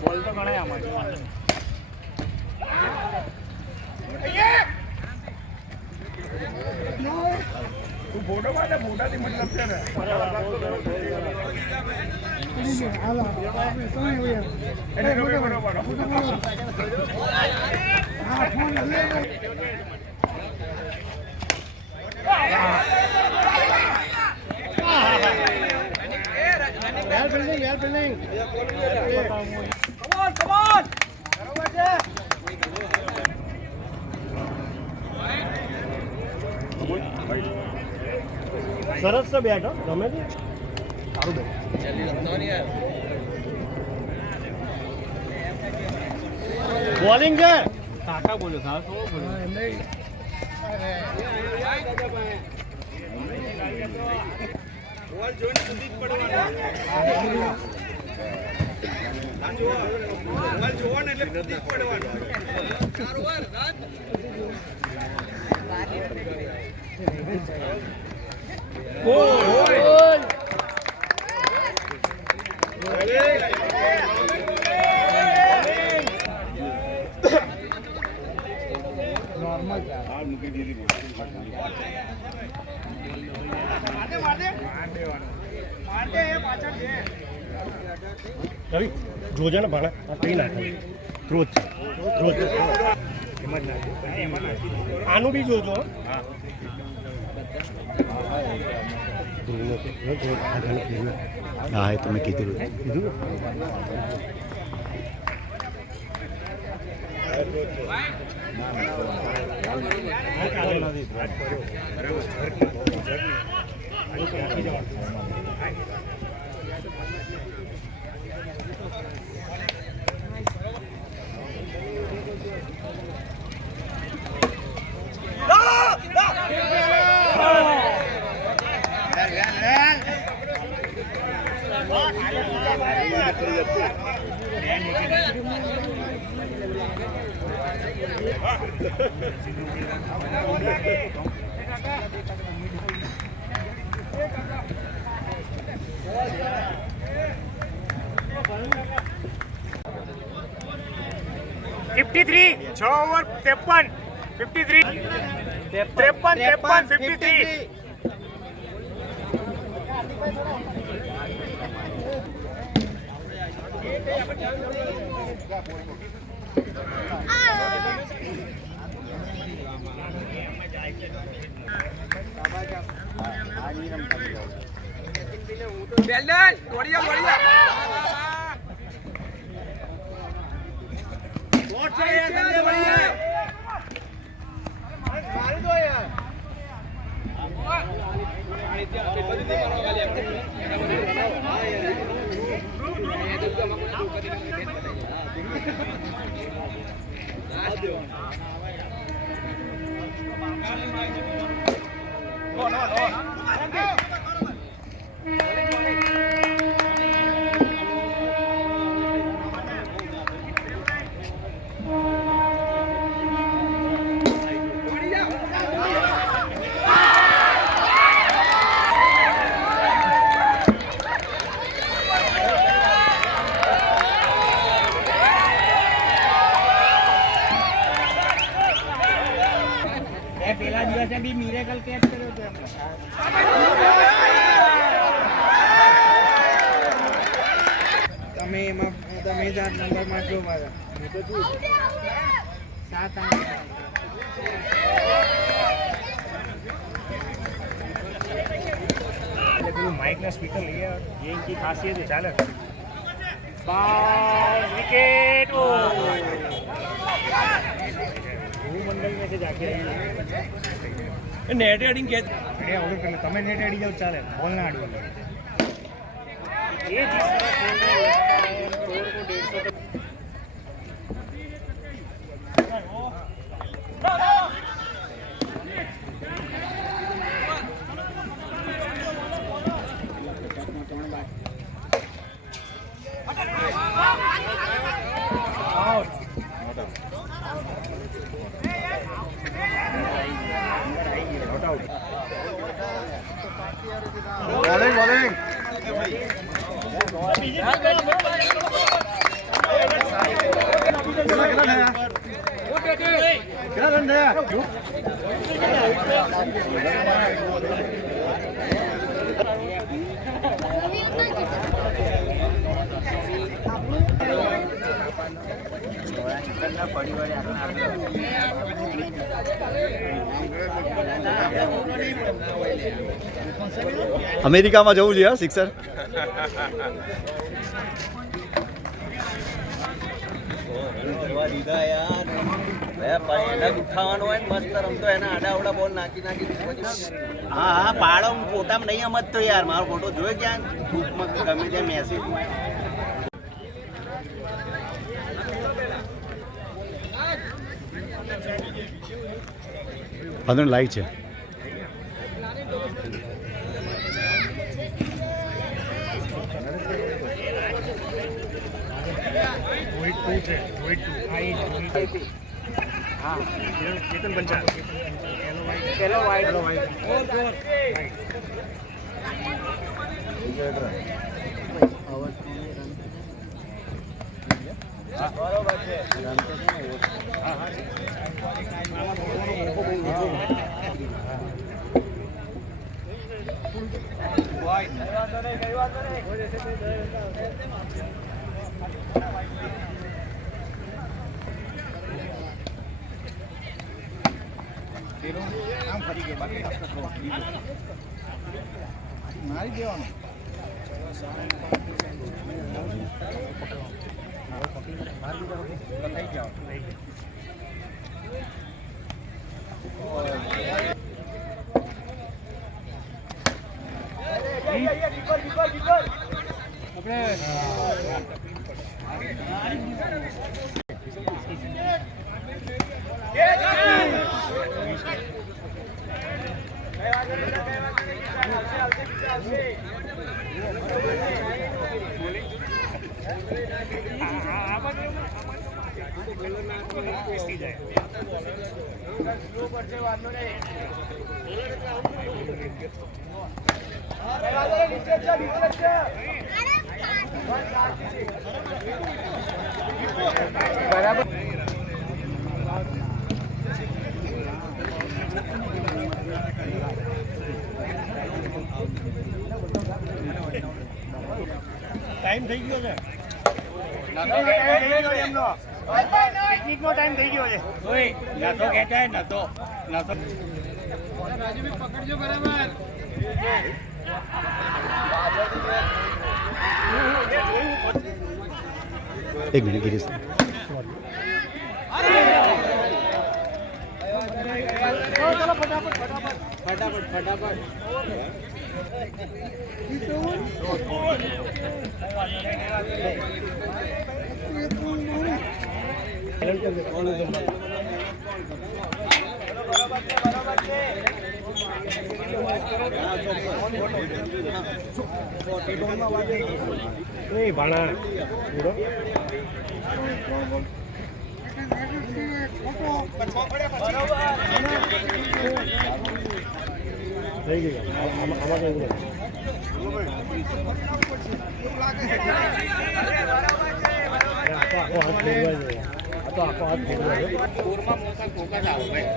બોલ તો ગણાય આમાં તું ફોટો માટે ફોટાથી મતલબ છે ને સરસ છે બેટ ગમે છે સારું બેટ બોલિંગ છે કાકા બોલ્યો ખા તો બોલ જોઈને સુધી જ પડવાનું બોલ જોવો ને એટલે સુધી જ પડવાનું ગોલ નોર્મલ આ મૂકી દીધી રવિ જોજે ને ભાણા કઈ નાખે રોજ આનું બી જોજો હા એ તમે કીધું છ ઓવર 53 53 53 બેલડન દોડિયા વોટ છે યાર સંજય ભાઈ મારી દો યાર પેલા દિવસે બી મિરેકલ કેચ કર્યો હતો તમે એમાં તમે 7 નંબરમાં જો મારા હું તો છું 7 પેલું માઇક ના સ્પીકર લઈએ ये इनकी खासियत है ચાલે बाउंस विकेट ભૂમંડળ में से जाके નેટ એડિંગ કે તમે નેટ એડી જાવ ચાલે બોલ ના આડ્યો ये जिस तरह અમેરિકામાં જવું છે સિક્સર. હા હા પાડો ફોટામાં નહીં સમજતો યાર, મારો ફોટો જોયો ક્યાં ગ્રુપમાં ગમે ત્યાં મેસેજ. અંદર લાઈટ છે. પેલો વાઈટ મારી દેવાનો. બરાબર. ટાઈમ થઈ ગયો છે. પિકનિકનો ટાઈમ થઈ ગયો છે. નતો ખેંચાય નતો. પકડજો બરાબર. એક મિનિટ ગિરીશ. એ ભાણા થઈ ગયું. આમાં કઈ નથી. આખો હાથ ફેરવાય છે. આ તો આખો હાથ ફેરવાય છે. પૂરમાં મોટા ફોકસ આવો ભાઈ.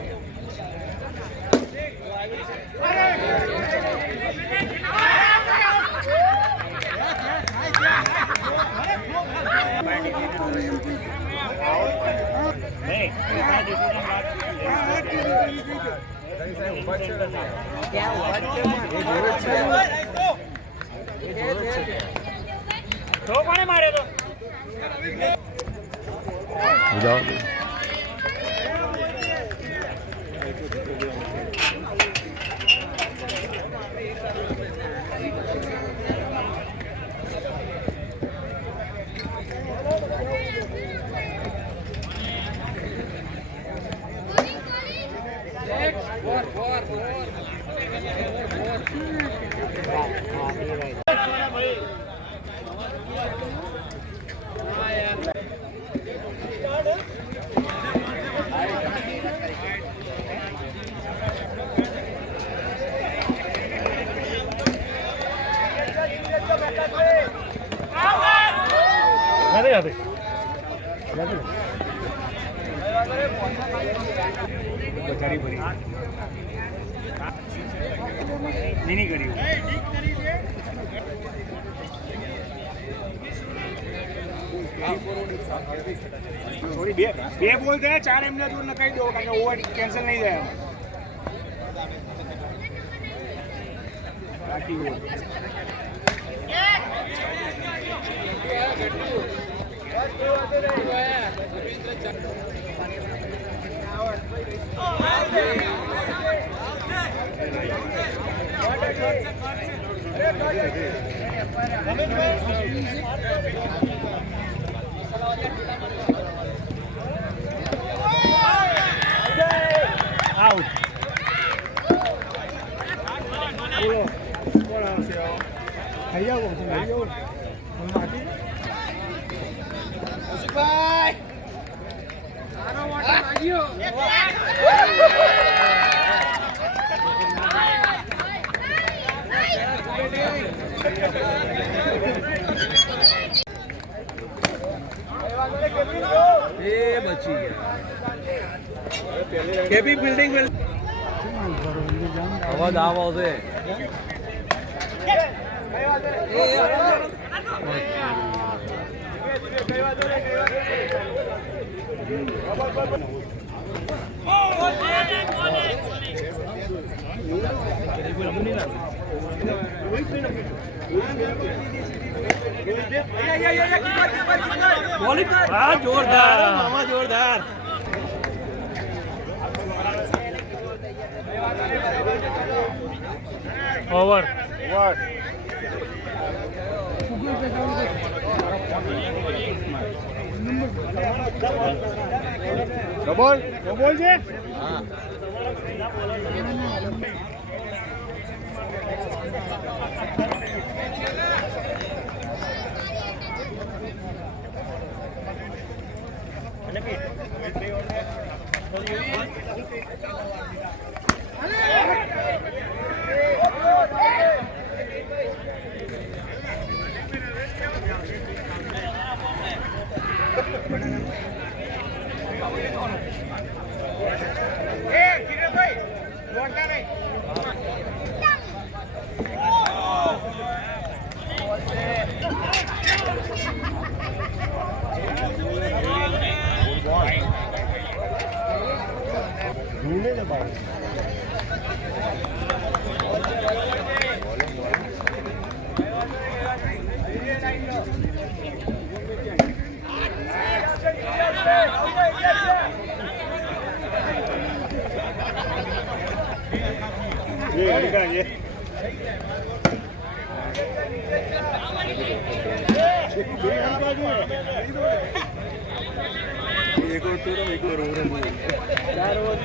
કોણે માર્યો તો? જાઓ. ધરી ભરી નીની કર્યું થોડી બે બોલ દે 4 એમને દૂર ન કહી દો કારણ કે ઓવર કેન્સલ નહીં થાય બાકી આઉટ બોલો કોણ આવશે ખાઈ જાઓ બાકી ભાઈ સારો વાટો લાગ્યો એ બચી ગયા કેબી બિલ્ડિંગ અવાજ આવો છે જોરદાર મામા જોરદાર ઓવર ડબલ છે હા एक और तो एक और चार ओवर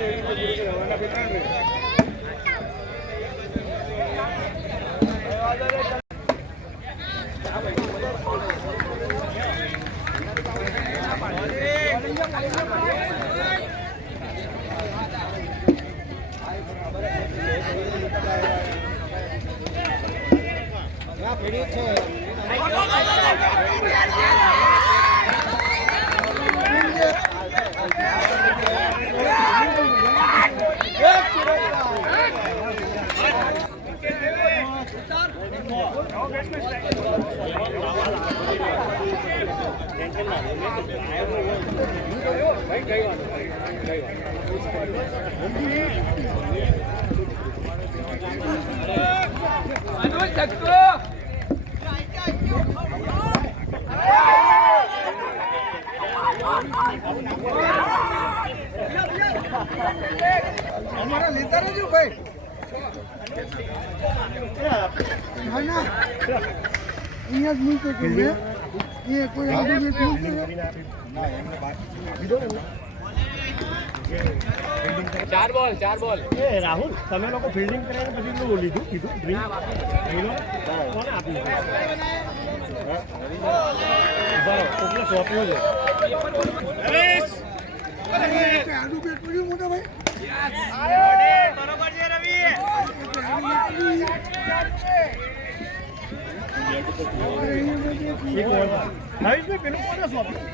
हमारा लेता रहो भाई ना ना ये आदमी को ये कोई आदमी को चार बॉल ए राहुल તમે લોકો ફિલ્ડિંગ કરીને પછી નું લીધું કીધું ડ્રીમ કોને આપ્યું બરાબર કોકને સોંપ્યો છે હરીશ આડું બેટ પડ્યું મોટા ભાઈ બરોબર છે રવિ એક ઓવર હરીશ ને પેલું કોને સોંપ્યું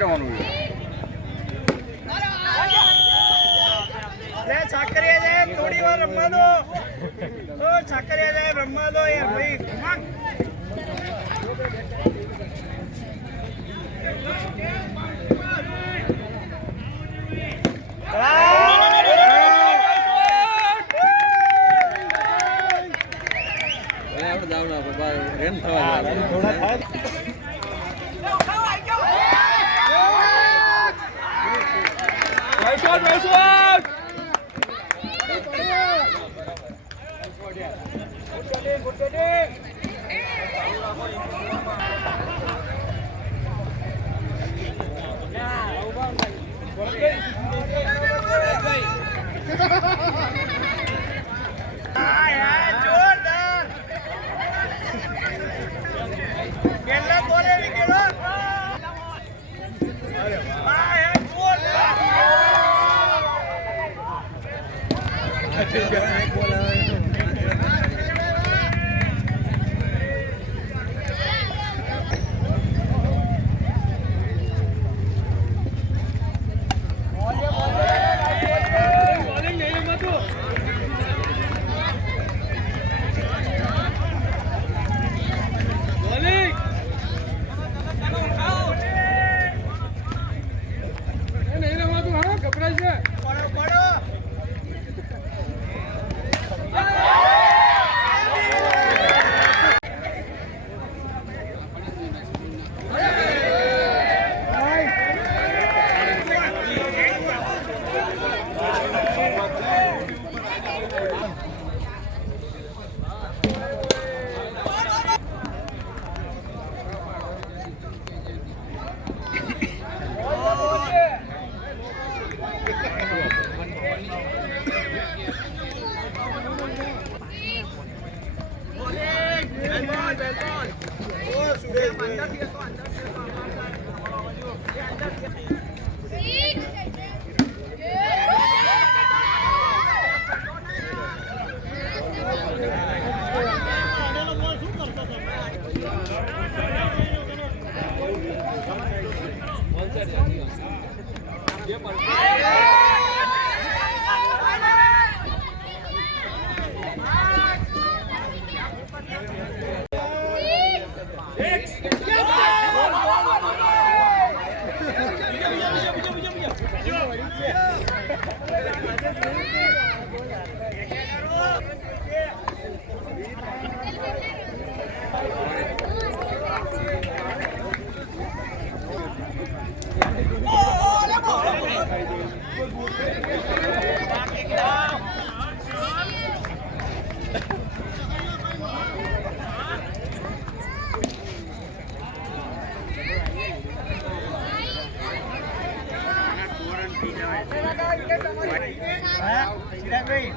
જવાનું છે. સાકરિયા જાય થોડી વાર રમવા દો. સાકરિયા જાય રમવા દો યાર ભાઈ.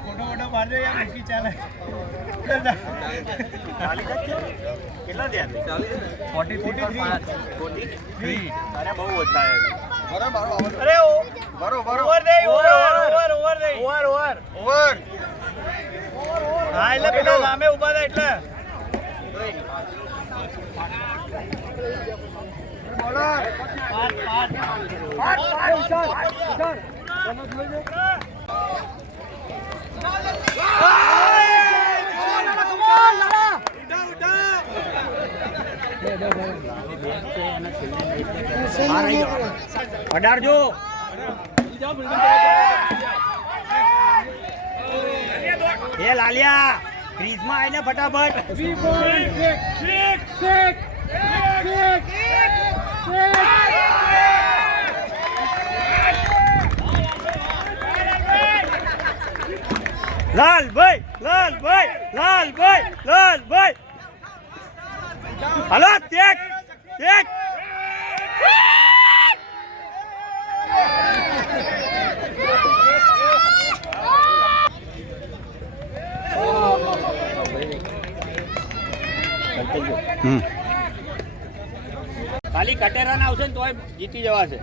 ફોટો પાડજો યાર મૂકી ચાલે. કેટલા થયા? 43. અરે બહુ ઓછા છે. અરે ઓવર દે ઓવર. હા એટલે પેલા સામે ઉભા હતા એટલે અડારજો એ લાલિયા ક્રીઝમાં આવીને ફટાફટ. લાલભાઈ હલો તેક ખાલી કટેરા ના આવશે ને તોય જીતી જવાશે.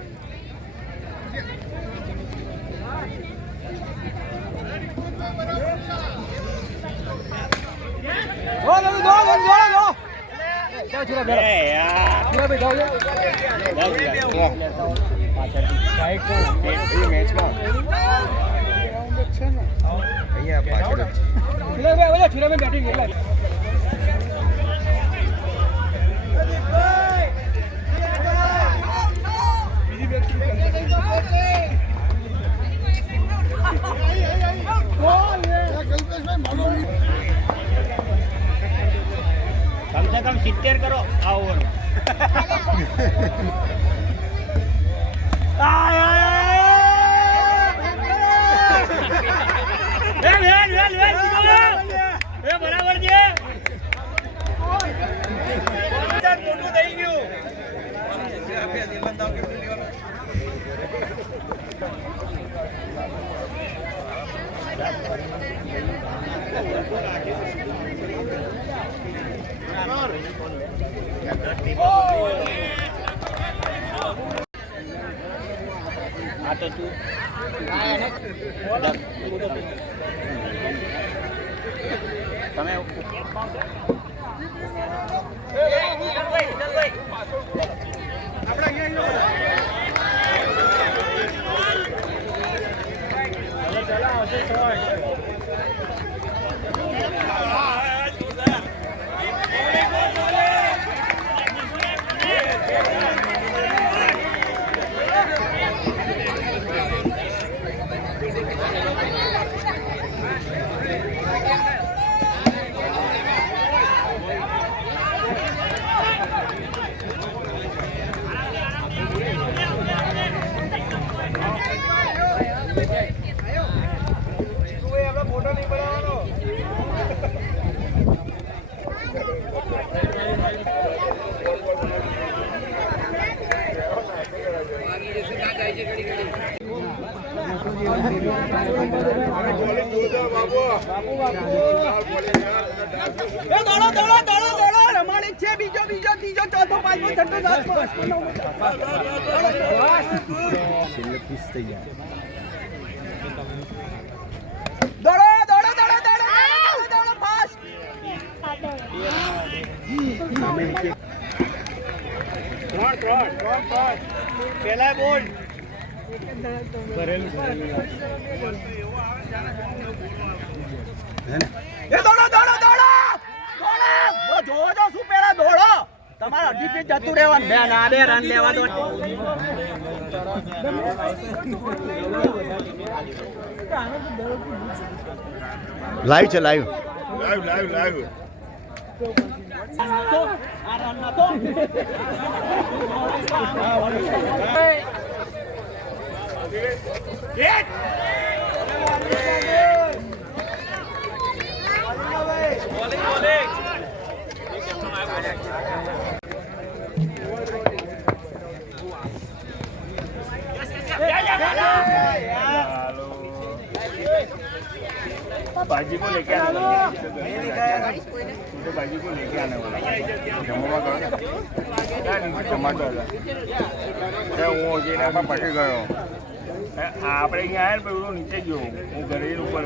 કમ સે કમ 70 કરો આવો બરાબર છે મોટું થઈ ગયું આ તો તું તમે ફોટો નહીં બનાવવાનો રમાણી છે બીજો બીજો ત્રીજો ચોથો પાંચમો છઠ્ઠો સાતમો દોડો દોડો દોડો દોડો દોડો ફાસ્ટ ત્રણ પેલા બોલ એ દોડો દોડો દોડો દોડો જોજો શું પેલા દોડો તમારે અઢી ફીટ જતું રહેવાનું બે ના બે રન લેવા દો લાઈવ છે લાઈવ बाजी को लेके आने वाला तो बाजी को लेके आने वाला जमा करो टमाटो હું જેના પર પટી ગયો આપણે અહીંયા આવ્યા ને પેલું નીચે ગયો હું ઘરે ઉપર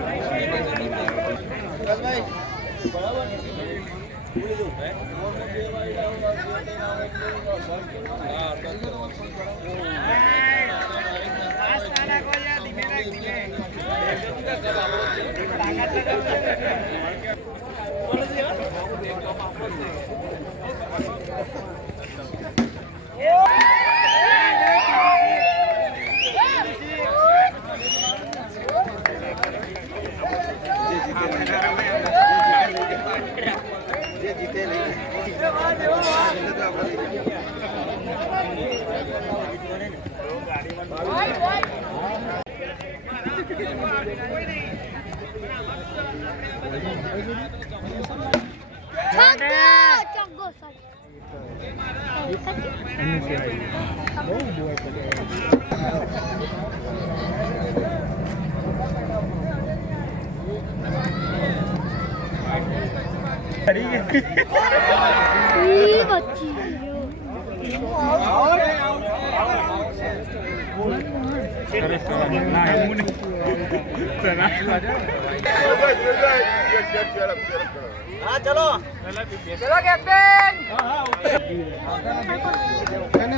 હા ચલો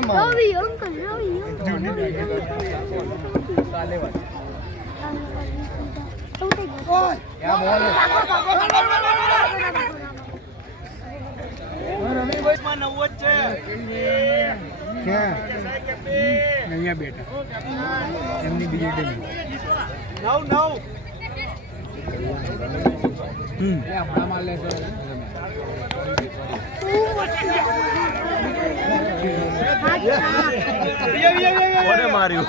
Ravi, uncle, Ravi, માં 90 છે અહીંયા બેઠા એમની બીજી ટીમ 9 હમણાં માર લેશો કોને માર્યું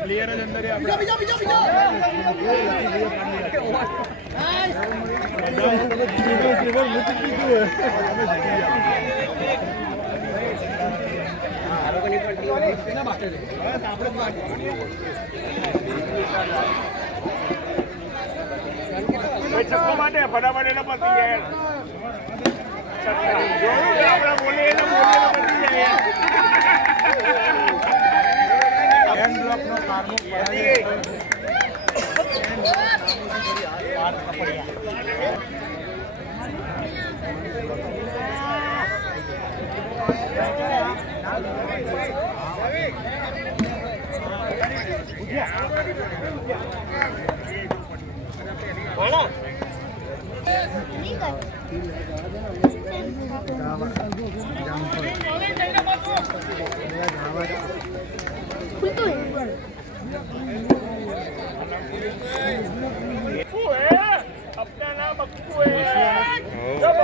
ક્લિયર જ અંદર છક્કો માટે ફટાફટ એને પતી જાય આપણે બોલીએ ને પતી જાય अपना नाम बक्कू है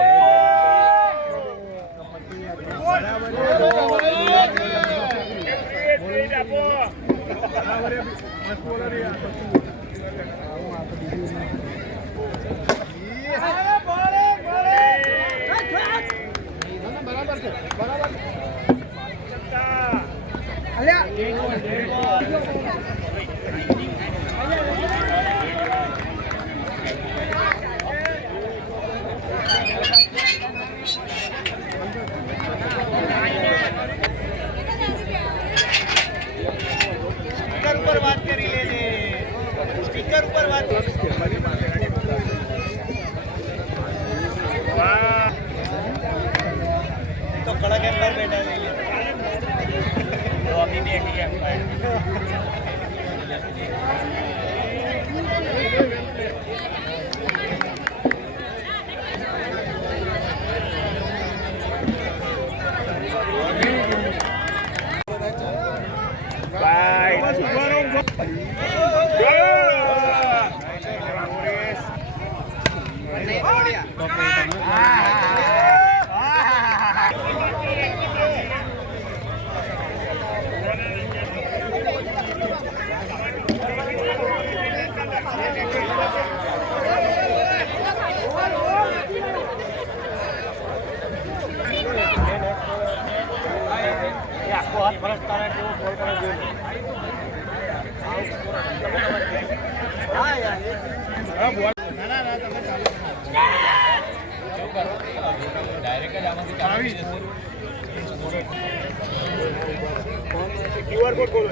સ્પીકર ઉપર વાત કરી લેજે સ્પીકર ઉપર વાત તો કડક એમ પર બેઠા છે અભી બેઠી એમ હાથ ભરસતા કેવો બોલ કરે જોઈએ હા યાર હા બોલ ના ના તમે ચાલો ડાયરેક્ટ જ આમાંથી આવી જશે ક્યુઆર કોડ ખોલો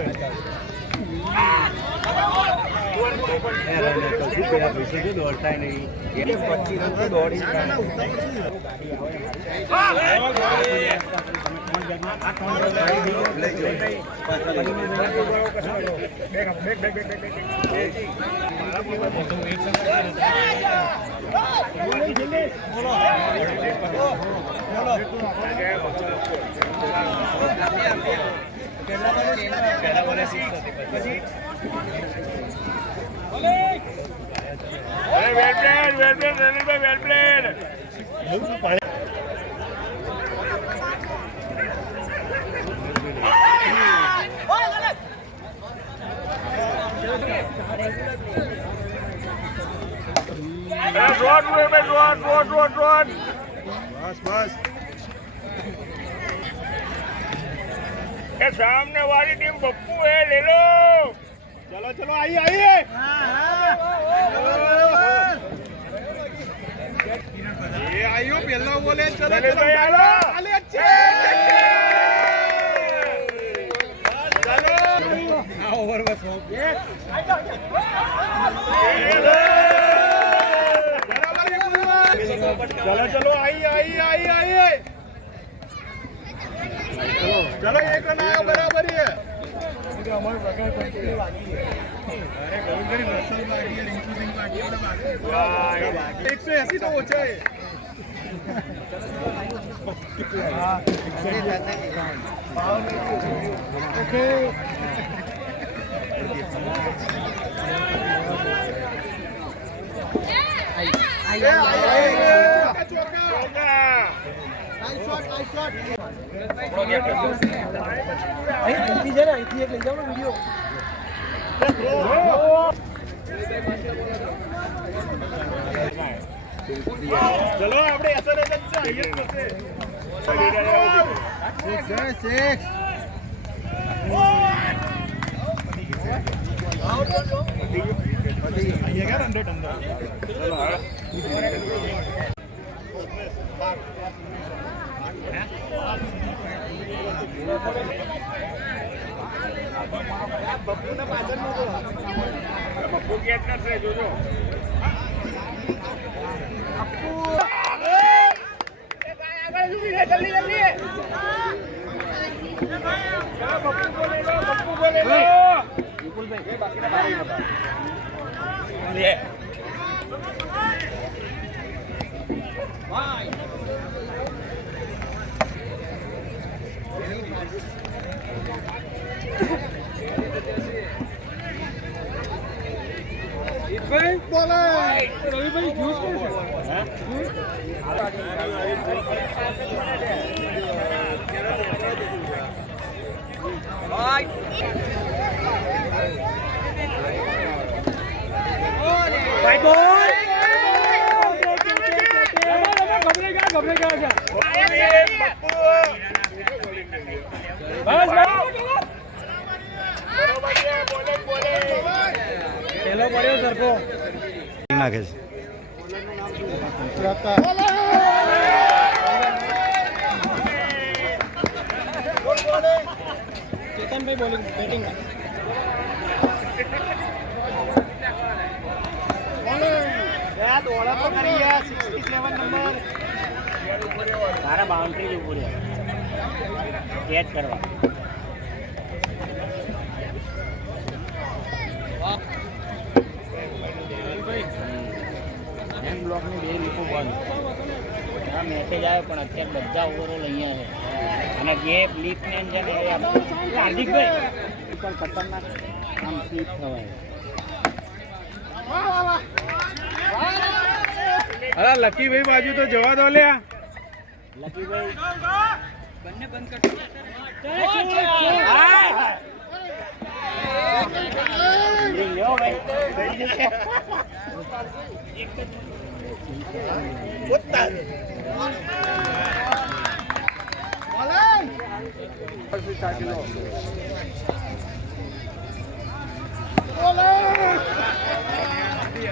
ક્યુઆર કોડ ઓપન કશું પેલા પૈસે જો દોડતા નહીં એ 25 રન દોડી well played, Ranilbhai, well played. રોડ રોડ બસ બસ એ સામને વાળી ટીમ બપ્પુ હે લે લો ચલો ચલો આઈએ એ આયો પેલો બોલે ચલો ચલે ભાઈ આલો આલે છે ચલો આ ઓવર બસ चलो चलो आइए चलो एक रन आया बराबर ही है अरे गोविंदरी वर्षल बाकी है रिंकू सिंह बाकी है बाकी 180 तो ओछा है ओके चलो આપણે એસએસ છે અહીંયા થશે 6 અહીંયા ક્યાં રન રેટ અંદર ચલો હા બપ્પુને પાછળ મૂકો બપ્પુ કેચ કરશે જોજો રવિભાઈ જ્યુસ નાખે છે ચેતનભાઈ બોલિંગ બેટિંગ દોડા પણ કરી ગયા 67 નંબર તારા બાઉન્ડ્રી ઉપર કેચ કરવા બ્લોકની બે લીપો બંધ આ મેસેજ આવ્યો પણ અત્યારે બધા ઓવરઓલ અહીંયા છે અને ગેપ લીપને અંદર હાર્દિકભાઈ પણ ખતરનાક આમ સ્લીપ થવાય અરે લકીભાઈ બાજુ તો જવા દો લ્યા લકીભાઈ બંને બંધ લ્યો ભાઈ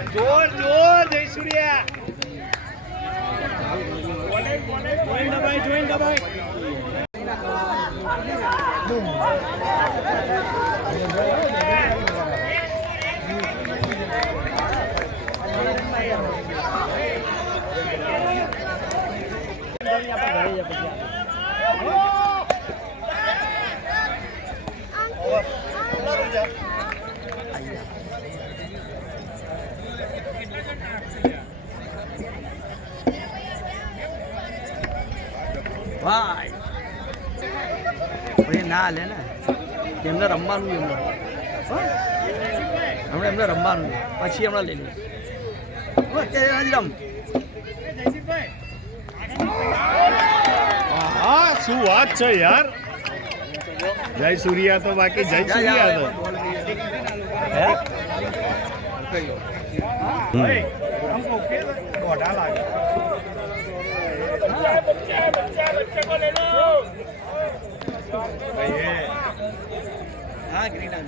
જોર જોર જય સૂર્યા જોઈન દબાઈ ભાઈ ભાઈ ના લે ને એમને રમવાનું એમને રમવાનું પછી હમણાં લઈ લઈએ અત્યારે રમ હા શું વાત છે યાર જય સૂર્યા તો બાકી જય સૂર્યા તો हमको बढ़ा लागे हाँ ग्रीन आ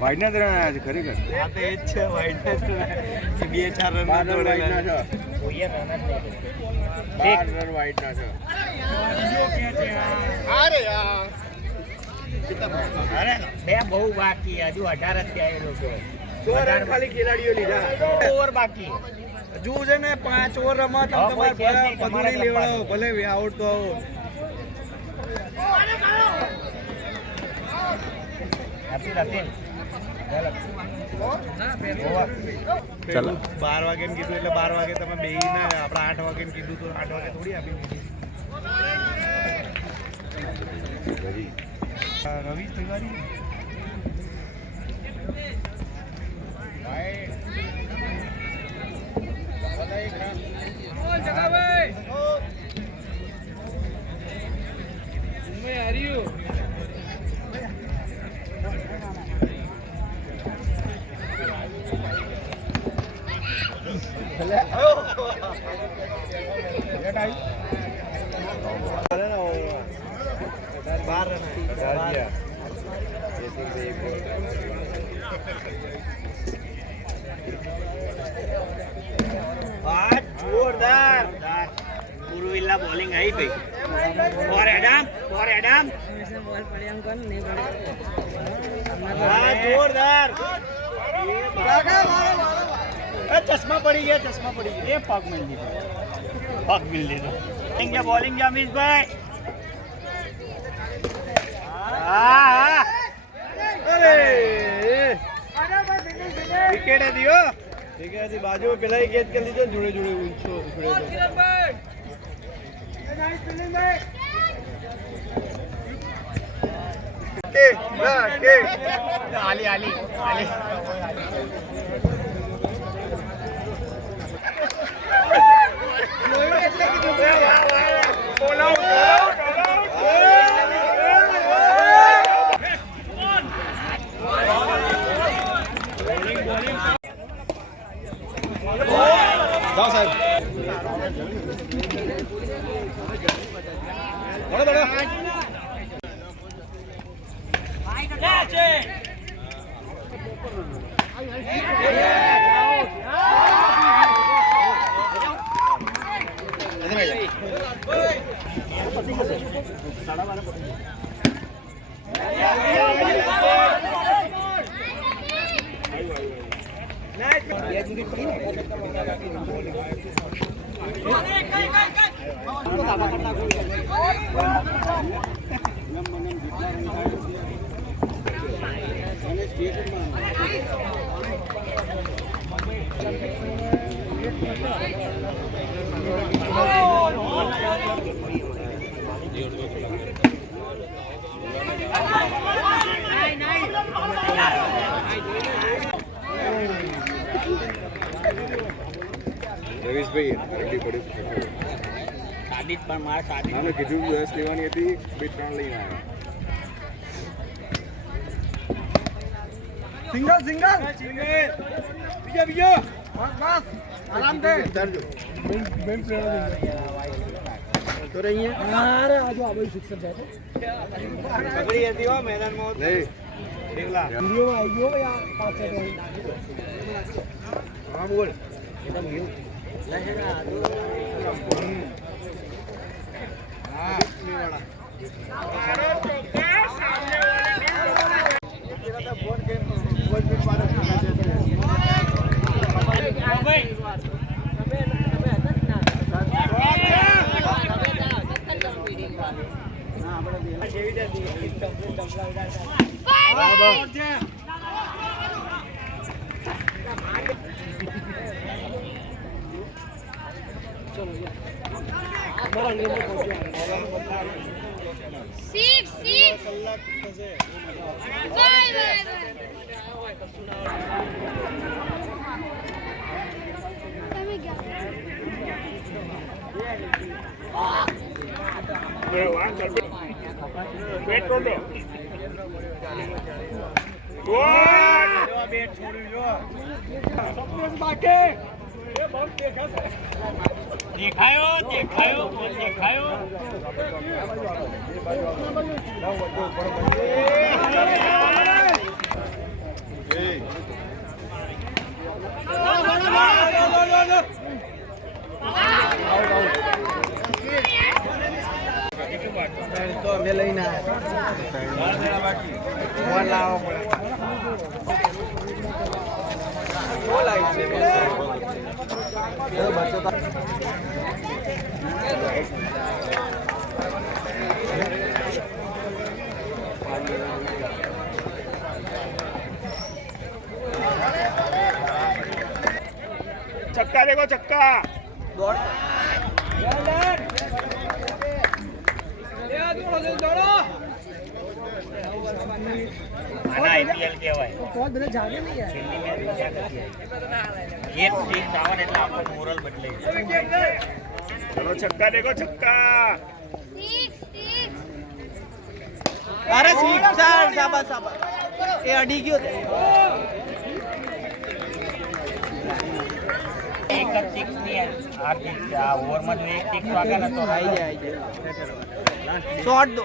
વાઈડ ના ત્રણ આજે ખરેખર આ તો એ જ છે વાઈડ બે ચાર રન વાઈડના છે જોઈએ રન જ નહીં. 12 રન વાઈડના છે અરે બે બહુ બાકી હજુ 18 જ થયા એ લોકો. 4 રન ખાલી ખેલાડીઓ લીધા ઓવર બાકી. હજુ છે ને 5 ઓવર રમત હા, કોઈ ચેન્જ નહીં, તમારે તમારે લેવડાવો ભલે આઉટ તો આવો હતી નથી. ચલો 12 વાગે કીધું એટલે 12 વાગે તમે બેહી ના આપણે 8 વાગે કીધું તો 8 વાગે થોડી આપી દીધી રવિ તિવારી જોરદાર પૂર્વિલ્લા બોલિંગ આવી ભાઈ. ફોર એડમ જોરદાર. ચશ્મા પડી ગયા એ પગ મિલ લીધો. બોલિંગ છે અમીશભાઈ. હા વિકેટ દિયો વિકેટ બાજુ પેલા કેચ કરી લીધો જોડે જોડે ઊંચો આલી જાઓ સાહેબ રવીશભાઈ આટલી પડી સાદિત પણ માર સાદિત અમે કીધું 10 લેવાની હતી 2-3 લઈને આવ્યા સિંગલ બીજો બસ આરામથી ઉતારજો બેન પ્લેયર તો રહી અરે આજો આ ભાઈ શિક્ષક જાય પકડી હતી હો મેદાનમાં નહીં દેખલા વિડિયો આવી ગયો યાર પાછળ હા બોલ એકદમ ગયું હા નીવાડા ફોન કે ફોન પે પાડો Six. Bye. તો અમે લઈને આવ્યા ફોન લાવો छक्का देखो छक्का આના આઈપીએલ કહેવાય बहुत बड़े जागे नहीं है છેલ્લી મેચ મજા કરતી એક સિક્સ આવે ને એટલે આપણો મોરલ બદલે चलो छक्का देखो छक्का અરે સિક્સર શાબાશ શાબાશ એ અડી ગયો એક જ સિક્સ ની આ ઓવરમાં જો એક સિક્સ વાગે ને તો આવી જાય શોટ દો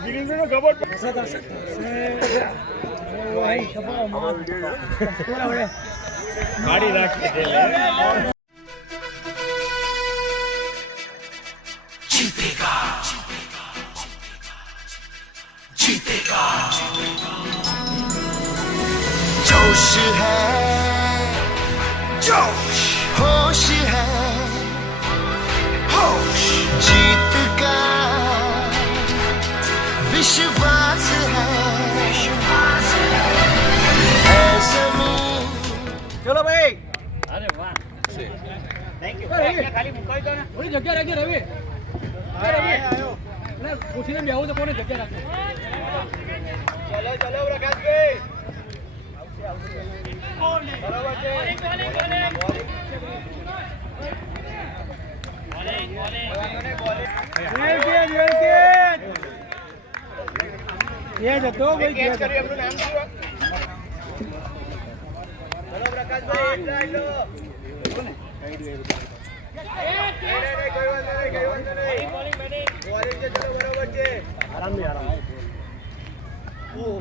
गिरीश को खबर गाड़ी रख के जोश है जोश होश है होश जीत का विश्वास है ऐसमी ચલો ભાઈ અરે વાહ થેન્ક યુ ખાલી મુકાઈ દો ને થોડી જગ્યા રાખી રવિ રવિ આયો એટલે પૂછીને બેહું તો કોને જગ્યા રાખી ચલો ચલો પ્રકાશભાઈ એ જતો ભાઈ કેચ કરી આપણું નામ શું ચલો પ્રકાશભાઈ એટલો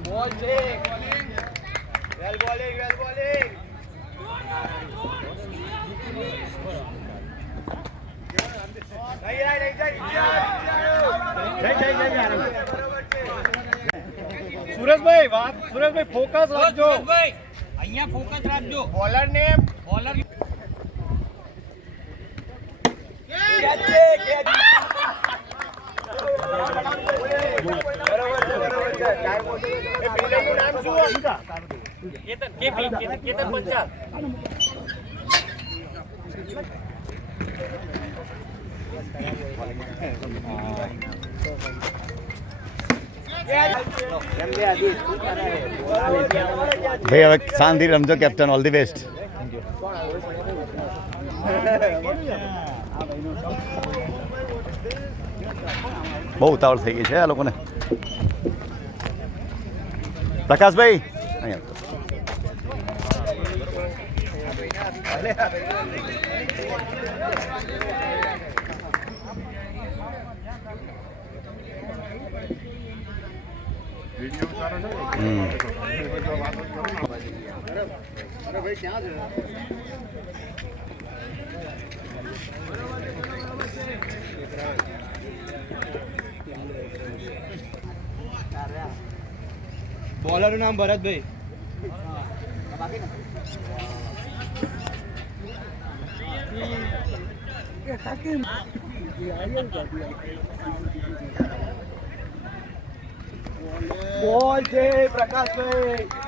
બોલ છે વેલ બોલિંગ સુરેશભાઈ ફોકસ રાખજો ભાઈ અહીંયા ફોકસ રાખજો બોલર ને બોલર કેતન પંચાલ ભાઈ હવે શાંતિ રમજો કેપ્ટન ઓલ ધી બેસ્ટ બહુ ઉતાવળ થઈ ગઈ છે આ લોકોને પ્રકાશભાઈ અહીંયા બોલર નું નામ ભરતભાઈ બોલ છે પ્રકાશભાઈ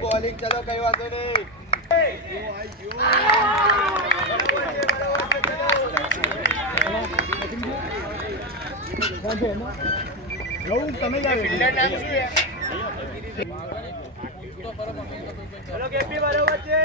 બોલિંગ ચલો કઈ વાંધો નહીં. ચલો કેપી બરોબર છે.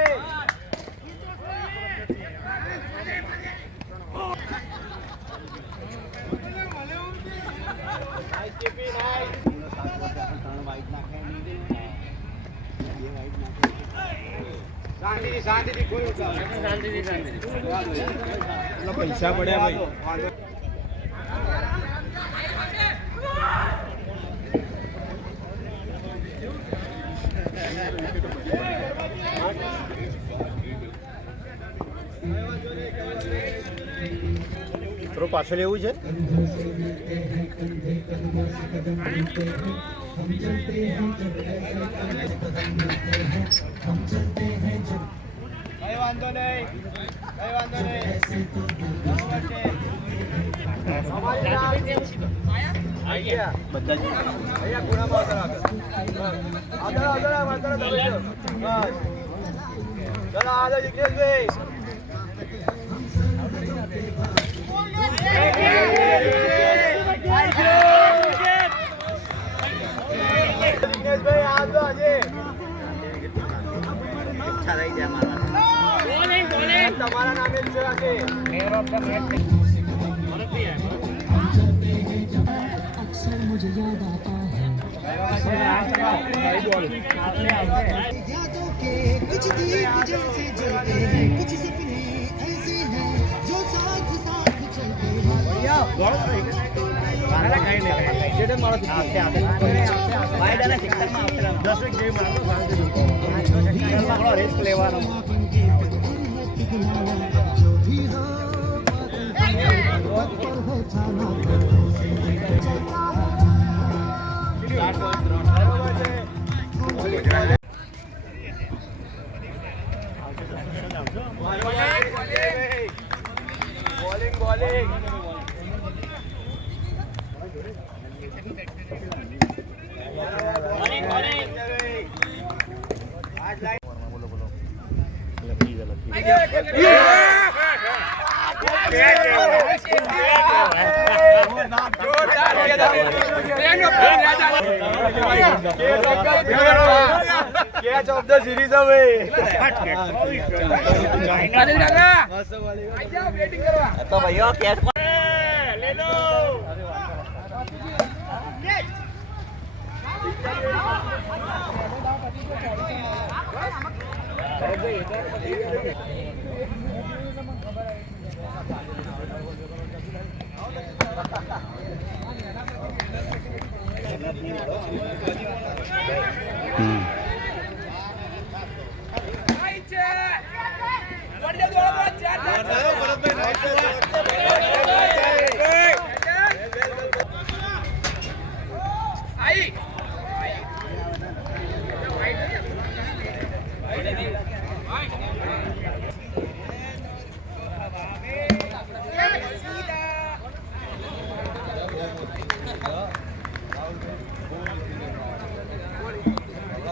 શાંતિથી કોઈ પૈસા પડ્યા ભાઈ. થોડું પાછળ લેવું છે. કઈ વાંધો નહીં, કઈ વાંધો નહીં. બધા જ અહીંયા ખૂણામાં ચલો આગળ જિગ્નેશભાઈ. જિગ્નેશભાઈ આવજો આજે. તમારા નામે જ છે આજે. कुछ दीप जैसे जलते हैं, कुछ सपने ऐसे हैं जो साथ साथ चलते bowling bowling. Catch of the series away. તો ભાઈઓ કેચ ले लो.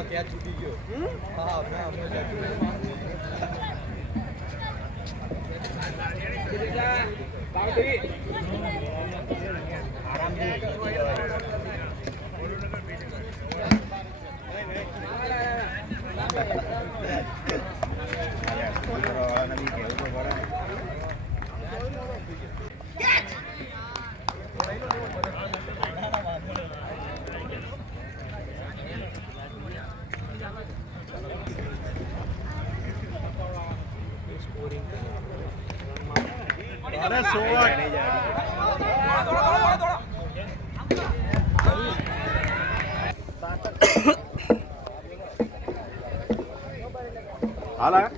ક્યાં છૂટી ગયો. હા અરે 16 હાલા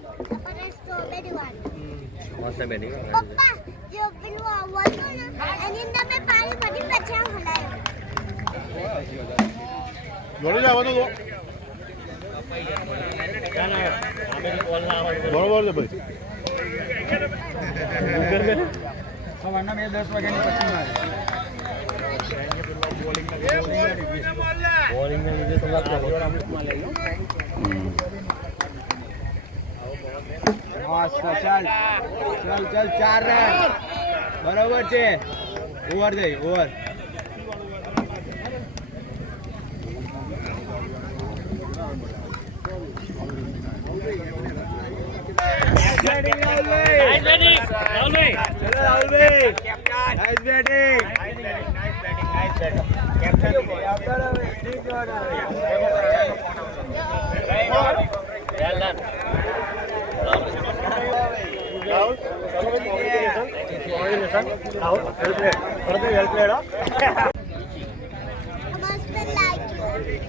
સ્ટ્રોબેરી વાળી પપ્પા જો પેલું આવતું ને એની અંદર મેં પાણી ભરી પછી હલાવ્યું. જોડે જાવ તો બરોબર છે ભાઈ. સવારના મેં 10 વાગ્યાની પછી મારી ચાલ 4 રન બરોબર છે ઓવર જઈ ઓવર મસ્ત લાગ્યું.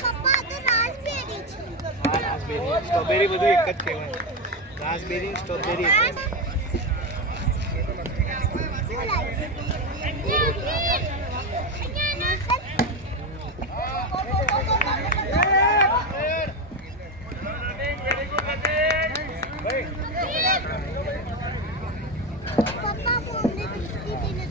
પપ્પા તો રાસબેરી છે. સ્ટ્રોબેરી બધું એક જ કહેવાય રાસબેરી સ્ટ્રોબેરી શું લાગ્યું? પપ્પા મોમને દીદીને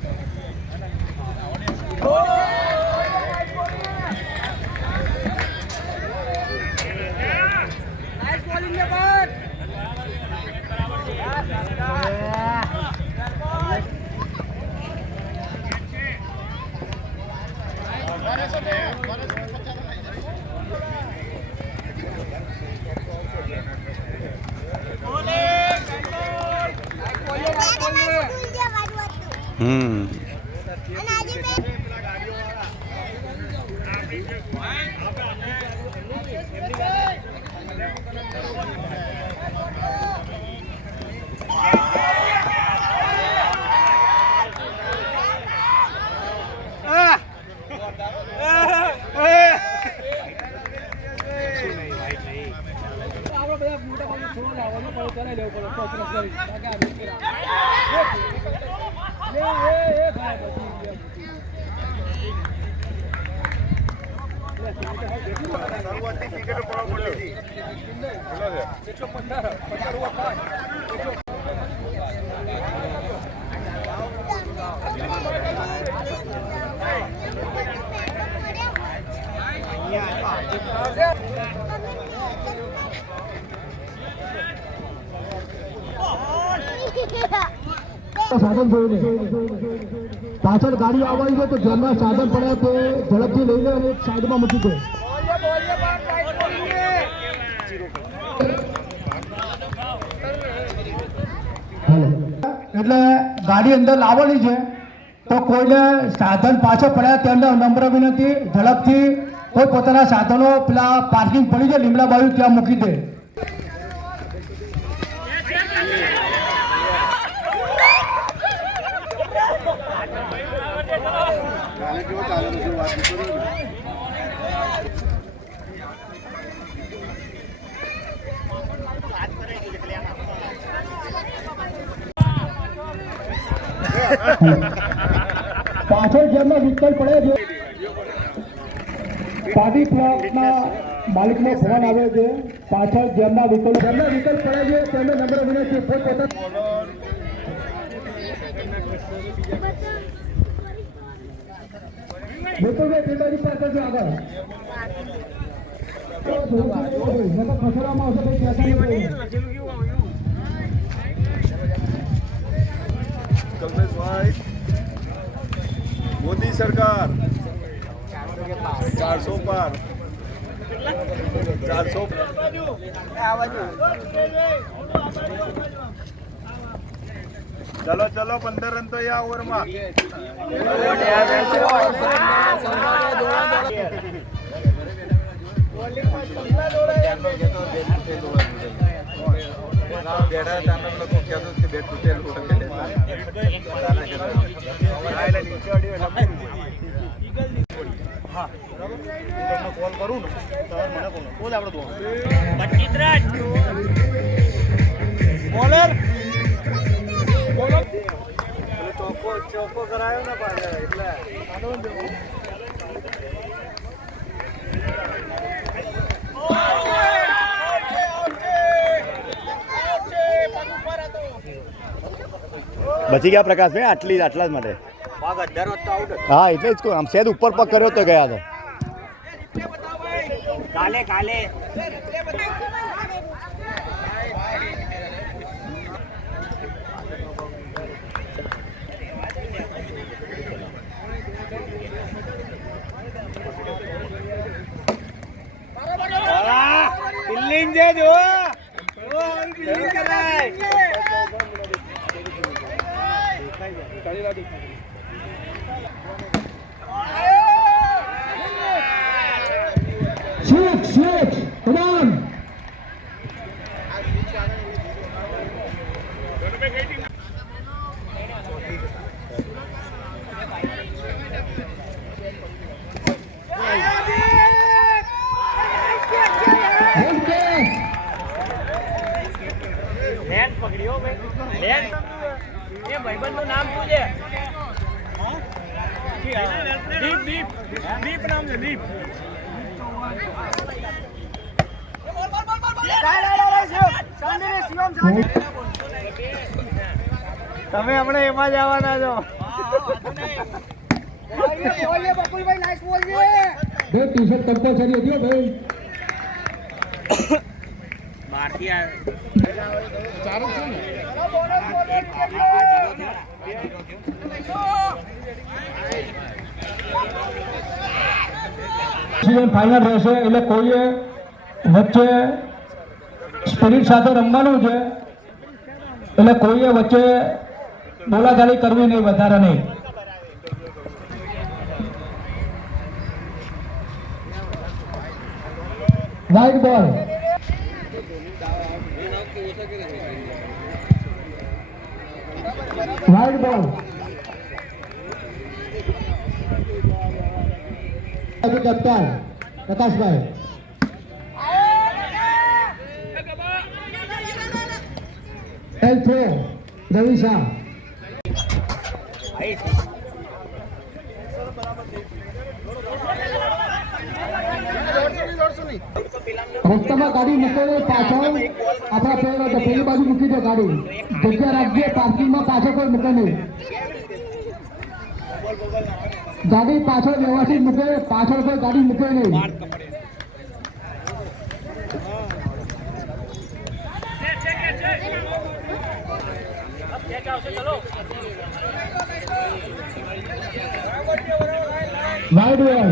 અને આજે મેં સાધન જોઈને પાછળ ગાડી આવવાની છે તો જેમના સાધન પડ્યા તે ઝડપથી લઈ લે અને એક સાઈડમાં મૂકી દે. એટલે ગાડી અંદર લાવવાની છે તો કોઈને સાધન પાછળ પડ્યા તેમને નમ્ર વિનંતી ઝડપથી કોઈ પોતાના સાધનો પેલા પાર્કિંગ પડી છે લીમડા બાજુ ત્યાં મૂકી દે. પાછળ જેમના વિકલ્પ પડે છે પાડી પ્લોટના માલિકનો ફોન આવે છે પાછળ જેમના વિકલ્પ પડે છે તેમને નમ્ર વિનંતી આગળ ખસેડવામાં આવશે. કલ્પેશભાઈ મોદી સરકાર 400 પાર 400 ચલો ચલો 15 રન તો આ ઓવરમાં કોલ કરું ને મને કોલ આપણે બોલર ચોખ્ખો કરાયો ને પાછળ એટલે બચી ગયા પ્રકાશભાઈ આટલા જ માટે. પગ અધર હોત તો આઉટ હતો. હા એટલે જ કહું આમ સેદ ઉપર પગ કર્યો તો ગયા હતા. કાલે કાલે બિલ્ડિંગ છે જો બિલ્ડિંગ કરાય. Six, come on. બેન પકડ્યો ભાઈ બેન એ ભાઈબંધનું નામ શું છે? દીપ દીપ દીપ નામ છે દીપ. તમે હમણાં એમાં જ આવવાના છો. બે ટી-શર્ટ કમ્પલસરી હતી હો ભાઈ. બહારથી આવ્યો. ફાઇનલ રહેશે એટલે કોઈએ વચ્ચે સ્પિરિટ સાથે રમવાનું છે એટલે કોઈએ વચ્ચે બોલાચાલી કરવી નહીં, વધારે નહીં. વાઇડ બોલ. વાઇડ બોલ. કેપ્ટન પ્રકાશભાઈ. થ્રો રવિ શાહ. રસ્તામાં ગાડી મૂકો પાછળ આપણા પેલી બાજુ મૂકી દો ગાડી. જગ્યા રાખજે, પાર્કિંગમાં પાછળ કોઈ મૂકે નહીં. ગાડી પાછળ વ્યવસ્થિત મૂકે, પાછળ કોઈ ગાડી મૂકે નહીં. વાઇડ બોલ.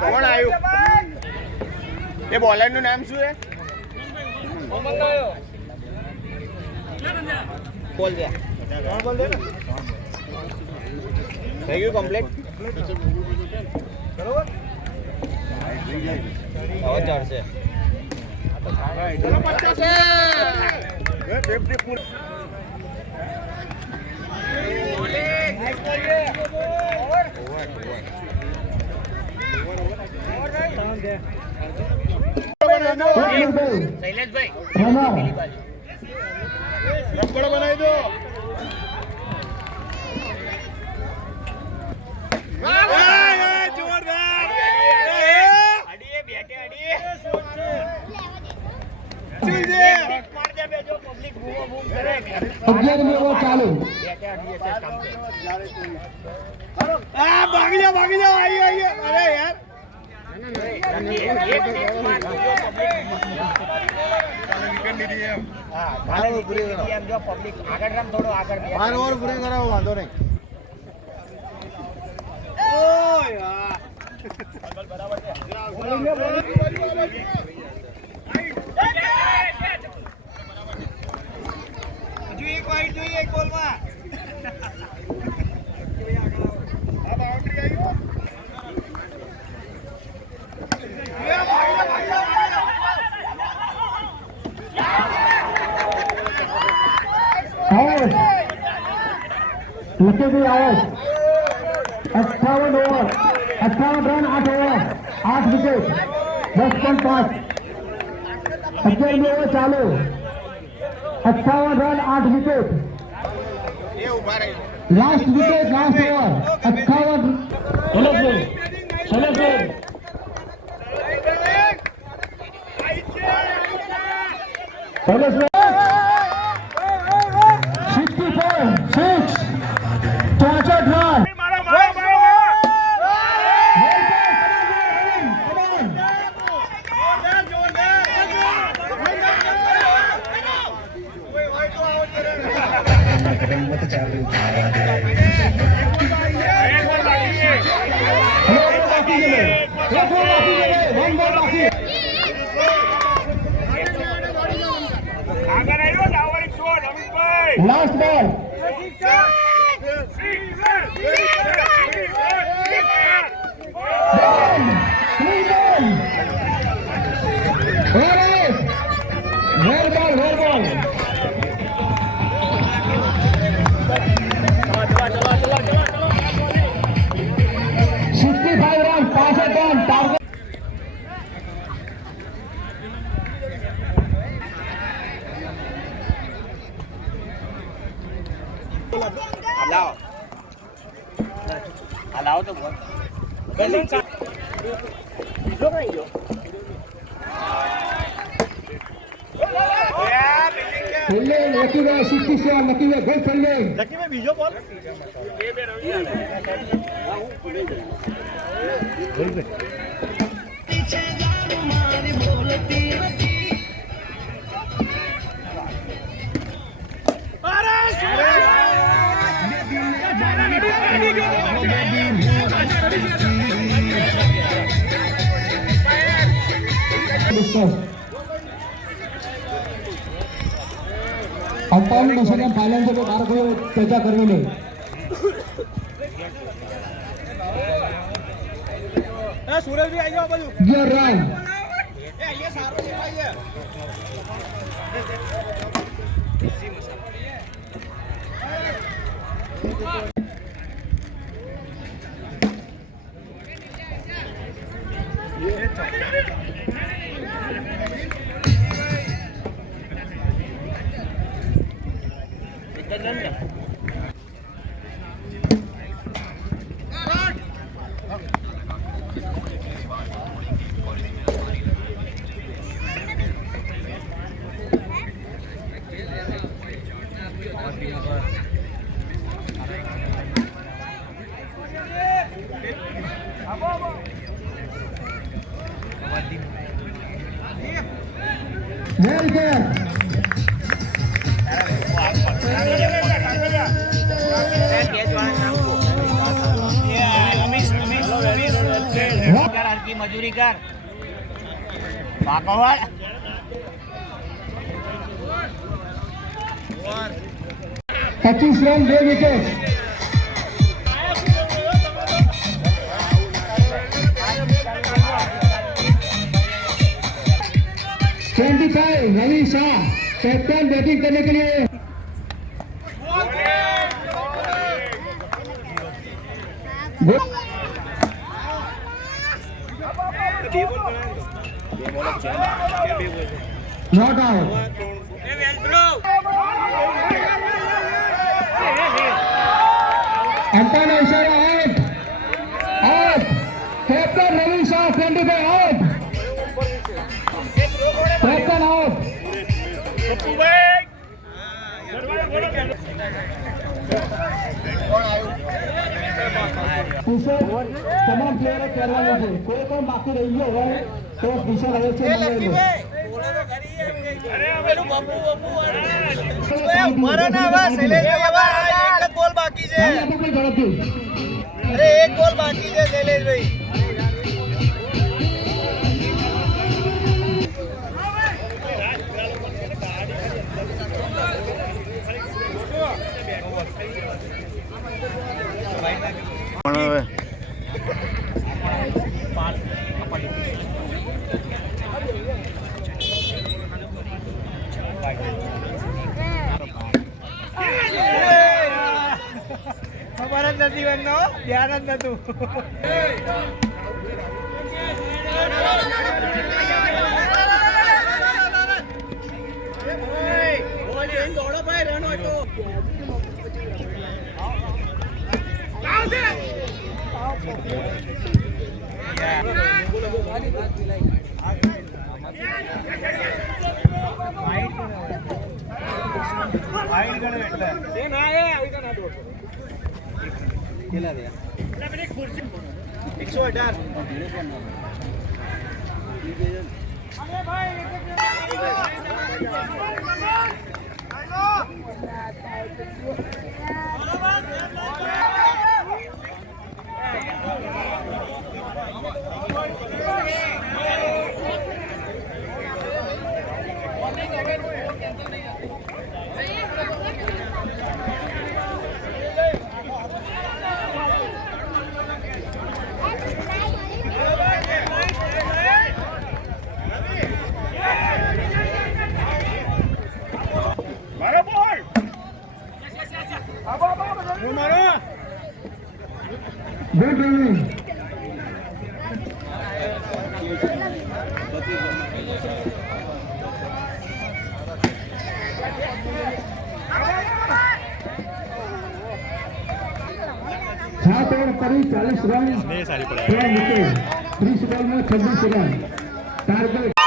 કોણ આવ્યું? એ બોલર નું નામ શું છે? બોલ દે. બોલ દે ને. થઈ ગયું કમ્પ્લીટ. બરોબર. હવે ચડશે. ચલો 50. શૈલેષભાઈ પેલી બાજુ રબડો બનાવી દો. જોરદાર. અડીએ બેટે અડીએ માર દે બેજો પબ્લિક બૂમો બૂમ કરે. 11 ઓવર ચાલુ. બેટે અડીએ છે કામ ભાગી જાઓ આઈએ. અરે યાર પબ્લિક આગળ રમ થોડો આગળ 12 ઓવર પૂરી કરાવો, વાંધો નહીં. હજુ એક વાઈડ જોઈએ એક બોલમાં. Wicket out. 58 over, 58 run, 8 over, 8 wicket. 10.5 11 over ચાલુ 58 run 8 wicket last wicket last over 58 last બોલ લાવો તો બોલ ફિલ્ડિંગ લકી ભાઈ 67 લકી ભાઈ ગુડ ફિલ્ડિંગ બીજો બોલ अंपायर डिसीजन फाइनल से बाहर कोई चर्चा करनी नहीं सूरज भी आई जाओ बाजू गियर राइट ये सारो भाई है वेल केयर की मजूरी कर बाकवाड़ 25 run 2 wicket Ravi Shah captain batting करने के लिए नॉट आउट अंपायर ने इशारा out out captain Ravi Shah 25 out captain out તમામ પ્લેયરો કરવાનું છે કોઈ પણ બાકી રહી ગયો હોય તો દિશા રહે છે બોલ બાકી છે અરે એક બોલ બાકી છે શૈલેષભાઈ ખબર જ નથી એમનો ધ્યાન જ નતું દોડો ભાઈ રન હોય તો सात ओवर करीब 40 रन 3 विकेट 30 बॉल में 26 run target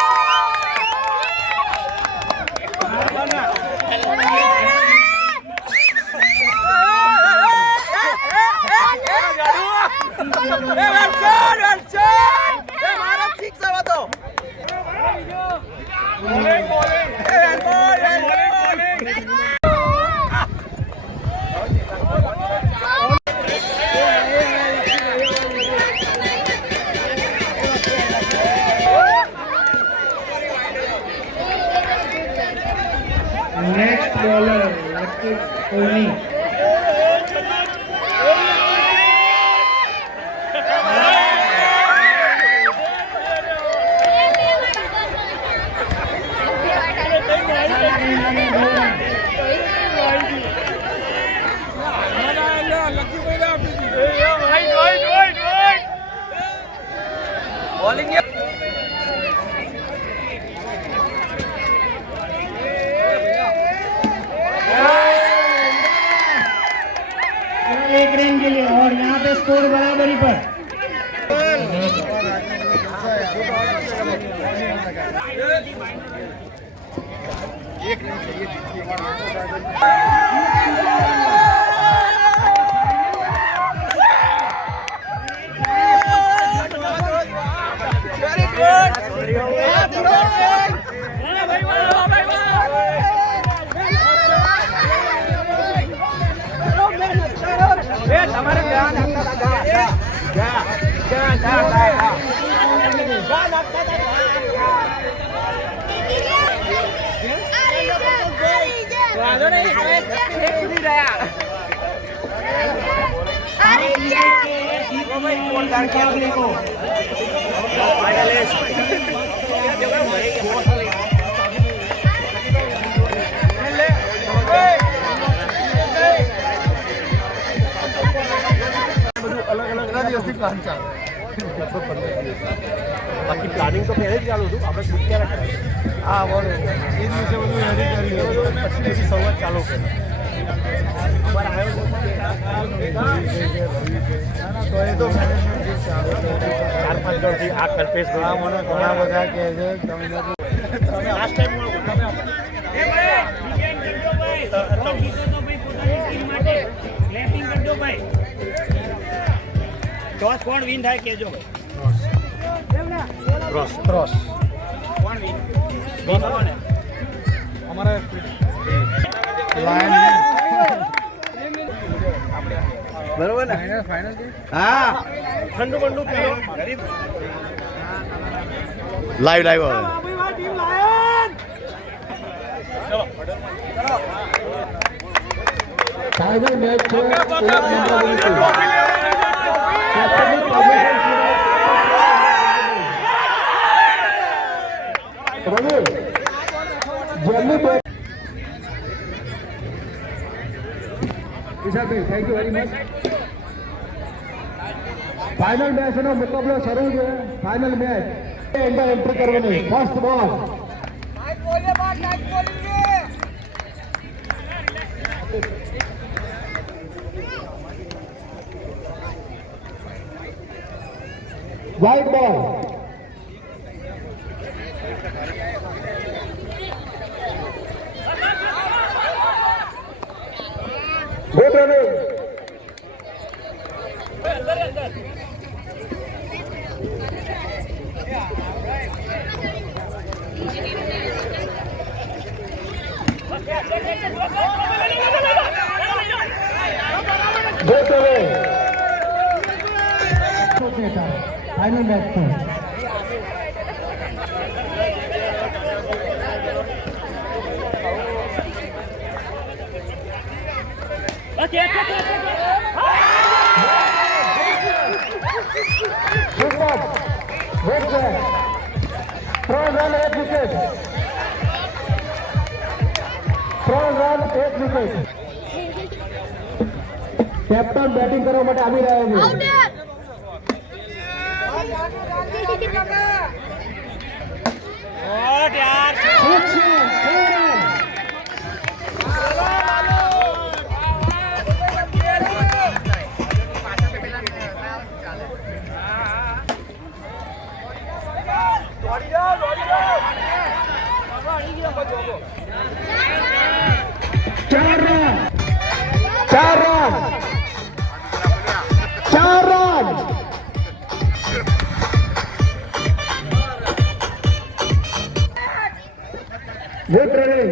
next bowler lucky Kohli bowling एक रन के लिए और यहाँ पे स्कोर बराबरी पर બાકી પ્લાનિંગ તો પહેલે જ ચાલુ હતું આપણે શૂટ ક્યારે કરાય હા બોલો એ દિવસે બધું રેડી કરી પછી સંવાદ ચાલુ કર્યો તો એ તો મેનેજમેન્ટ ચાલુ 4-5 વર્ષથી આ કલ્પેશ મને ઘણા બધા કહે છે તમે લાસ્ટ ટાઈમ ટોસ કોણ વિન થાય કેજો ક્રોસ કોણ વિન કોણ અમારે બરોબર ને ફાઇનલ હા ઠંડુ બંડુ પીઓ લાઈવ લાઈવ હવે टाइगर मैच છે thank you very much final match નો મુકાબલો શરૂ છે ફાઇનલ મેચ અંદર એન્ટ્રી કરવાની first ball wide ball good running final match पर रन 1 विकेट कैप्टन बैटिंग કરવા માટે આવી રહ્યા છે ઓટ યાર चार run good running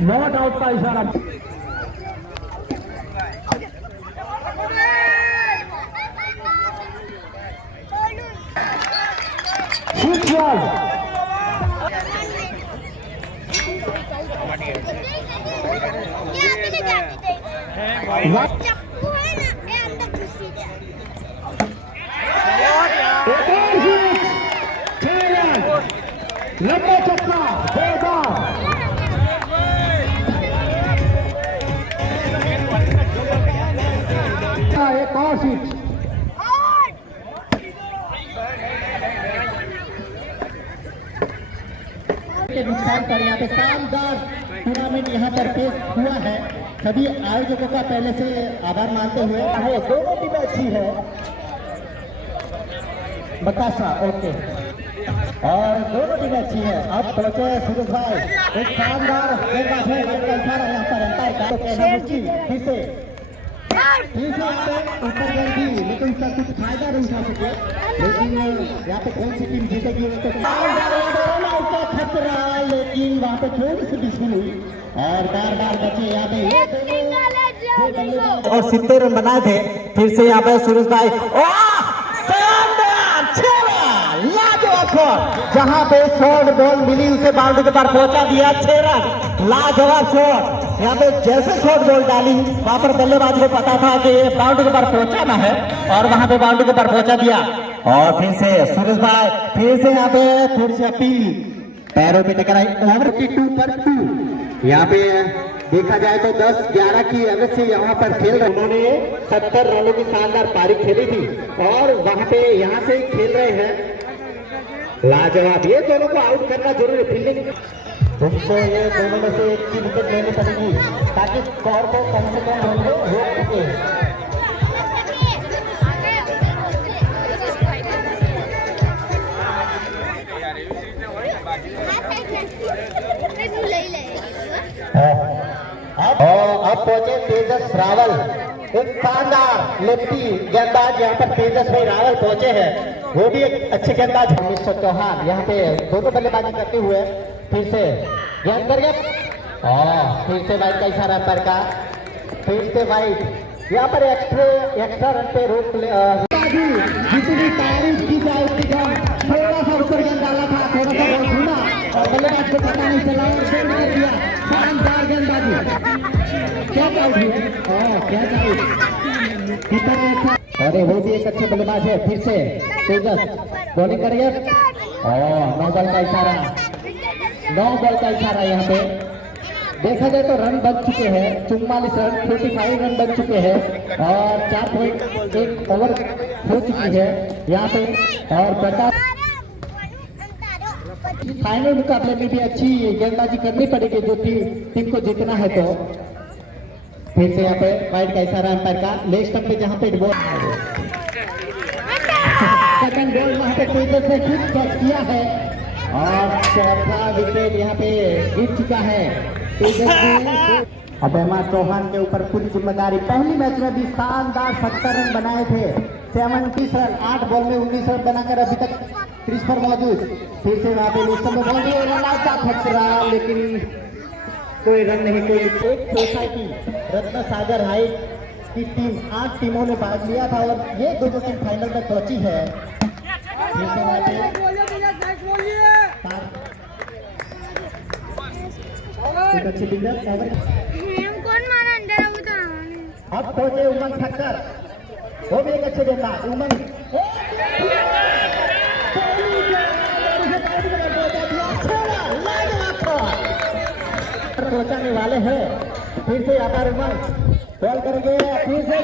not out का इशारा चक्कू है ना ये अंदर घुसी जाए लंबा चक्का एक और सीट के नुकसान पर यहाँ पे शानदार टूर्नामेंट यहाँ पर पेश हुआ है। सभी आयोजकों का पहले से आभार मानते हुए दोनों टीमें अच्छी है। बताशा ओके और दोनों टीमें अच्छी है। अब पहुंचे सूरज भाई एक शानदार गेंदबाज है यहाँ पर अंपायर का तो कहना मुश्किल फिर से ऊपर गेंद थी लेकिन उसका कुछ फायदा नहीं उठा सके। लेकिन यहाँ पे कौन सी टीम जीतेगी तो खतरा लेकिन वहाँ पे थोड़ी सी डिस्मिल हुई और बार बचे यहाँ पे और 70 रन बनाए थे। फिर से यहाँ पे सूरज भाई जहाँ पे शॉर्ट बॉल मिली उसे बाउंड्री के पार पहुंचा दिया 6 रन लाजवाब शॉट। यहाँ पे जैसे शॉर्ट बॉल डाली वहां पर बल्लेबाज को पता था कि ये बाउंड्री के पार पहुंचाना है और वहां पे बाउंड्री के पार पहुंचा दिया। और फिर से सूरज भाई फिर से यहाँ पे थोड़ी सी अपील पैरों पे टकराई ओवर की 2 पर 2। यहाँ पे देखा जाए तो 10-11 की अगर से यहाँ पर खेल रहे उन्होंने 70 रनों की शानदार पारी खेली थी और वहां पे यहाँ से खेल रहे हैं लाजवाब। ये दोनों को आउट करना जरूरी फील्डिंग तुमको ये दोनों में से एक की विकेट लेनी पड़ेगी ताकि स्कोर को कम से कम रोक सके। अब पहुंचे तेजस रावल एक शानदार लेफ्टी गेंदबाज यहाँ पर तेजस भाई रावल पहुंचे हैं। वो भी एक अच्छे गेंदबाज मिस्टर चौहान यहाँ पे दोनों बल्लेबाजी करते हुए फिर से गेंद कर गया फिर से वाइट का इशारा पर का फिर से वाइट यहाँ पर एक्स्ट्रा रन पे रोक जितनी तारीफ की जाए थोड़ा सा ऊपर गेंद डाला था थोड़ा सा और बल्लेबाज को पता नहीं चला और फिर मार दिया शानदार गेंदबाजी कैच आउट हुआ कैच आउट कीपर ने अच्छा अरे वो भी एक अच्छे बल्लेबाज है फिर से तेजस बॉलिंग करेंगे नो बॉल का इशारा यहाँ पे देखा जाए तो रन बन चुके हैं 44 रन 45 रन बन चुके हैं और 4.1 ओवर हो चुकी है यहाँ पे और 50 फाइनल मुकाबले में भी अच्छी गेंदबाजी करनी पड़ेगी जो टीम को जीतना है तो फिर से यहाँ पे वाइड का इशारा अंपायर का लेग स्टंप पे जहाँ पे बॉल सेकंड बॉल वहाँ पे तेजस ने ठीक कैच किया है और चौथा विकेट यहाँ पे गिर चुका है अभिमा चौहान के ऊपर पूरी जिम्मेदारी पहली मैच में भी शानदार 70 रन बनाए थे 70 रन 8 बॉल में 19 रन बनाकर अभी तक क्रीज पर मौजूद फिर से वहाँ पे बॉल दिए रन आउट का खतरा लेकिन कोई रन नहीं कोई एक सोसाइटी रत्न सागर हाई की टीम 8 टीमों ने भाग लिया था और ये दोनों टीम फाइनल तक पहुंची है फिर से वहाँ पे एक अच्छे बिल्डर कौन मारा अंदर अब पहुंचे उमंग ठक्कर वो भी एक अच्छे गेंदबाज उमंग पहुंचाने वाले हैं फिर से यहाँ पर उमंग बॉल करेंगे फिर से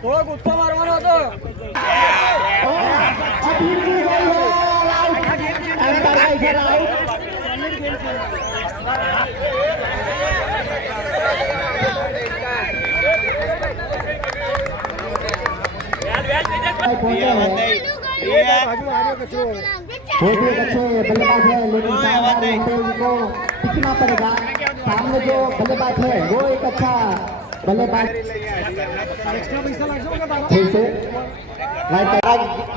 થોડો ગુસ્સો મારવાનો હતો बल्लेबाज है लेकिन उनको दिखना पड़ेगा सामने जो बल्लेबाज है वो एक अच्छा बल्लेबाज फिर से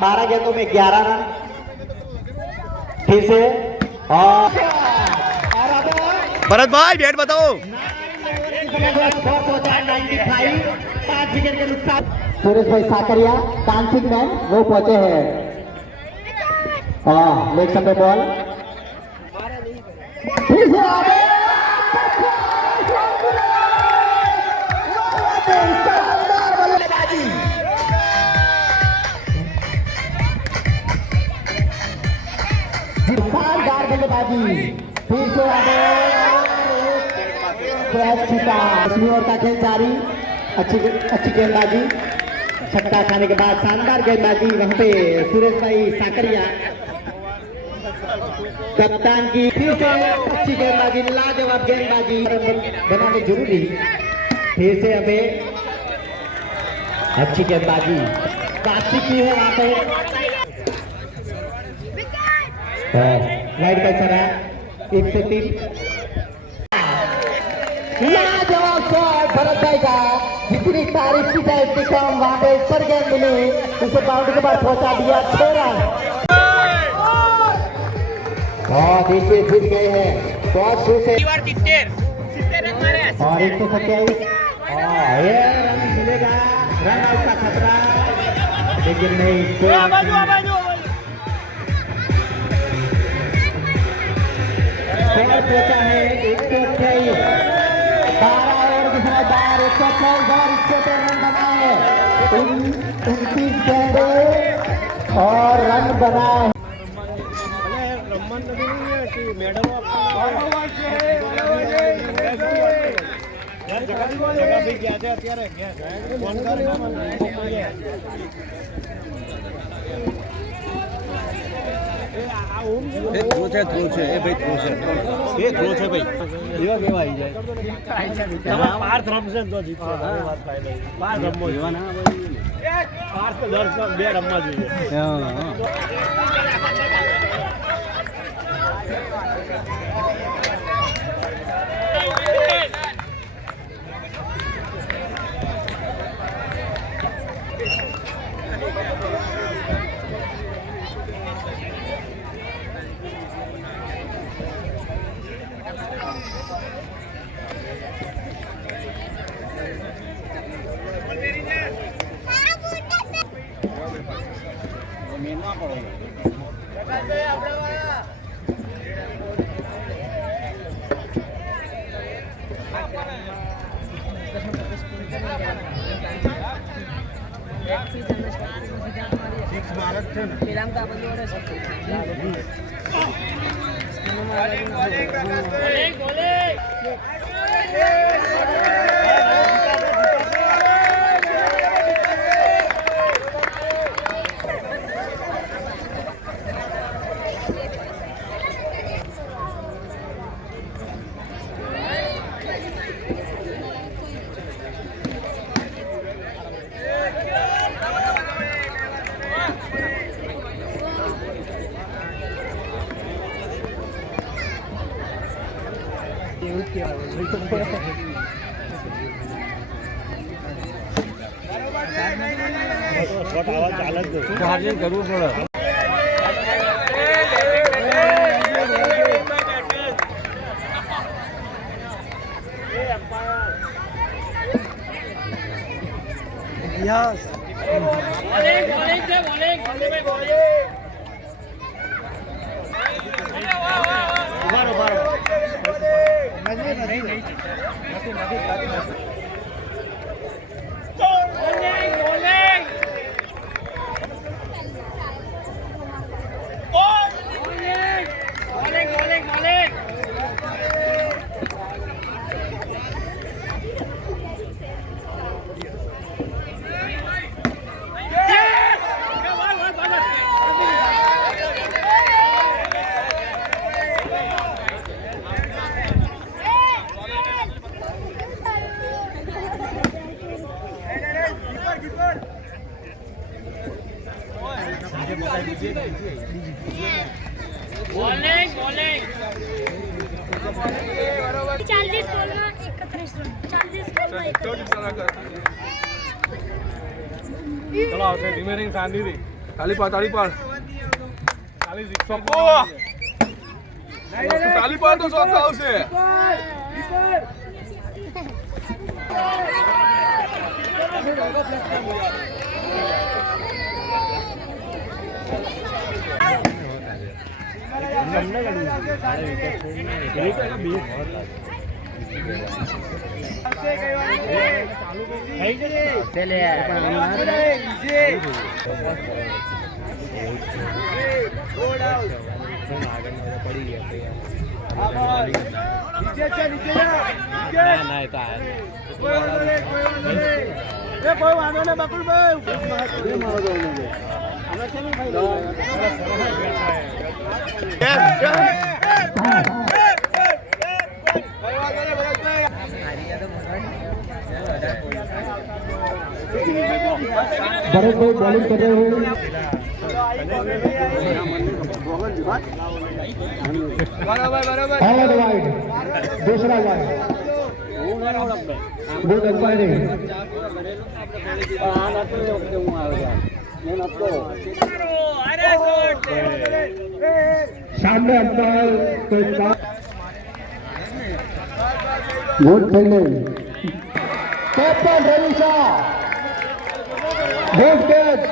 12 गेंदों में 11 रन फिर से और भरत भाई डेट बताओ। 5 विकेट के नुकसान सुरेश भाई साकरिया डांसिंग मैन वो पहुंचे हैं लेग स्टंप पे बॉल फिर से शानदार बल्लेबाजी फिर से ओवर का खेल जारी अच्छी गेंदबाजी छक्का खाने के बाद शानदार गेंदबाजी वहां पे सुरेश भाई साकरिया कप्तान की फिर से अच्छी गेंदबाजी लाजवाब गेंदबाजी बनाने जरूरी फिर से हमें अच्छी गेंदबाजी बातचीत की है वहां पे राइट का इशारा 1 से 3 लाजवाब शॉट भरत भाई का जितनी तारीफ की जाए इतनी कम वहां पे ऊपर गेंद मिली उसे बाउंड्री के बाद पहुंचा दिया 6 रन बहुत ही जीत गए हैं बहुत खुश है और 127 ये रन मिलेगा रन आउट का खतरा लेकिन नहीं पहुंचा है 128 12 ओवर की समझदार 128 बार 71 रन बनाए 29 गेंदों और रन बनाए થ્રો છે એ ભાઈ થ્રો છે એ થ્રો છે ભાઈ એવા કેવા આવી જાય પાર્થ રમશે તો જીતશે વાત ફાઈનલ પાર્થ રમવો એવા ના ભાઈ પાર્થ તો 10 2 રમવા જોઈએ ચાર્જિંગ કરવું પડે. બોલિંગ 40 બોલમાં 31 રન 40 ચલો આવશે ધીમે રહીને શાંતિથી તાલી પાડ તાલી પાડ તો શોખ આવશે કોઈ વાંધો નહીં બકુલભાઈ भरत भाई बॉलिंग कर रहे हैं थर्ड वाइड दूसरा वाइड गुड अंपायरिंग सामने अंपायर के साथ good fielding captain Ravi Shah good catch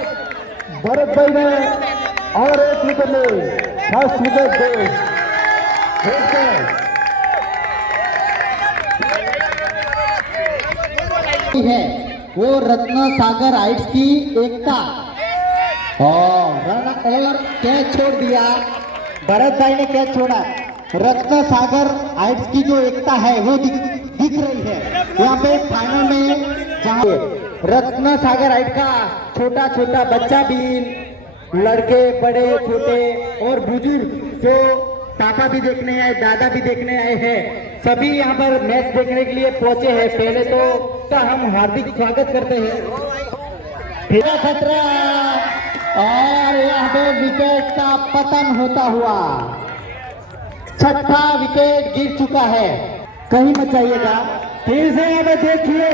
Bharat भाई ने और एक विकेट ले फर्स्ट विकेट दे गुड कैच है वो रत्न सागर हाइट्स की एकता और कैच छोड़ दिया भरत भाई ने कैच छोड़ा रत्न सागर हाइट्स की जो एकता है वो दिख रही है यहाँ पे फाइनल में जहाँ रत्न सागर हाइट का छोटा छोटा बच्चा भी लड़के बड़े छोटे और बुजुर्ग जो पापा भी देखने आए दादा भी देखने आए हैं सभी यहाँ पर मैच देखने के लिए पहुंचे हैं पहले तो हम हार्दिक स्वागत करते हैं फिर खतरा और यहाँ पे विकेट का पतन होता हुआ छठा विकेट गिर चुका है कहीं मत जाइएगा फिर से यहाँ पे देखिए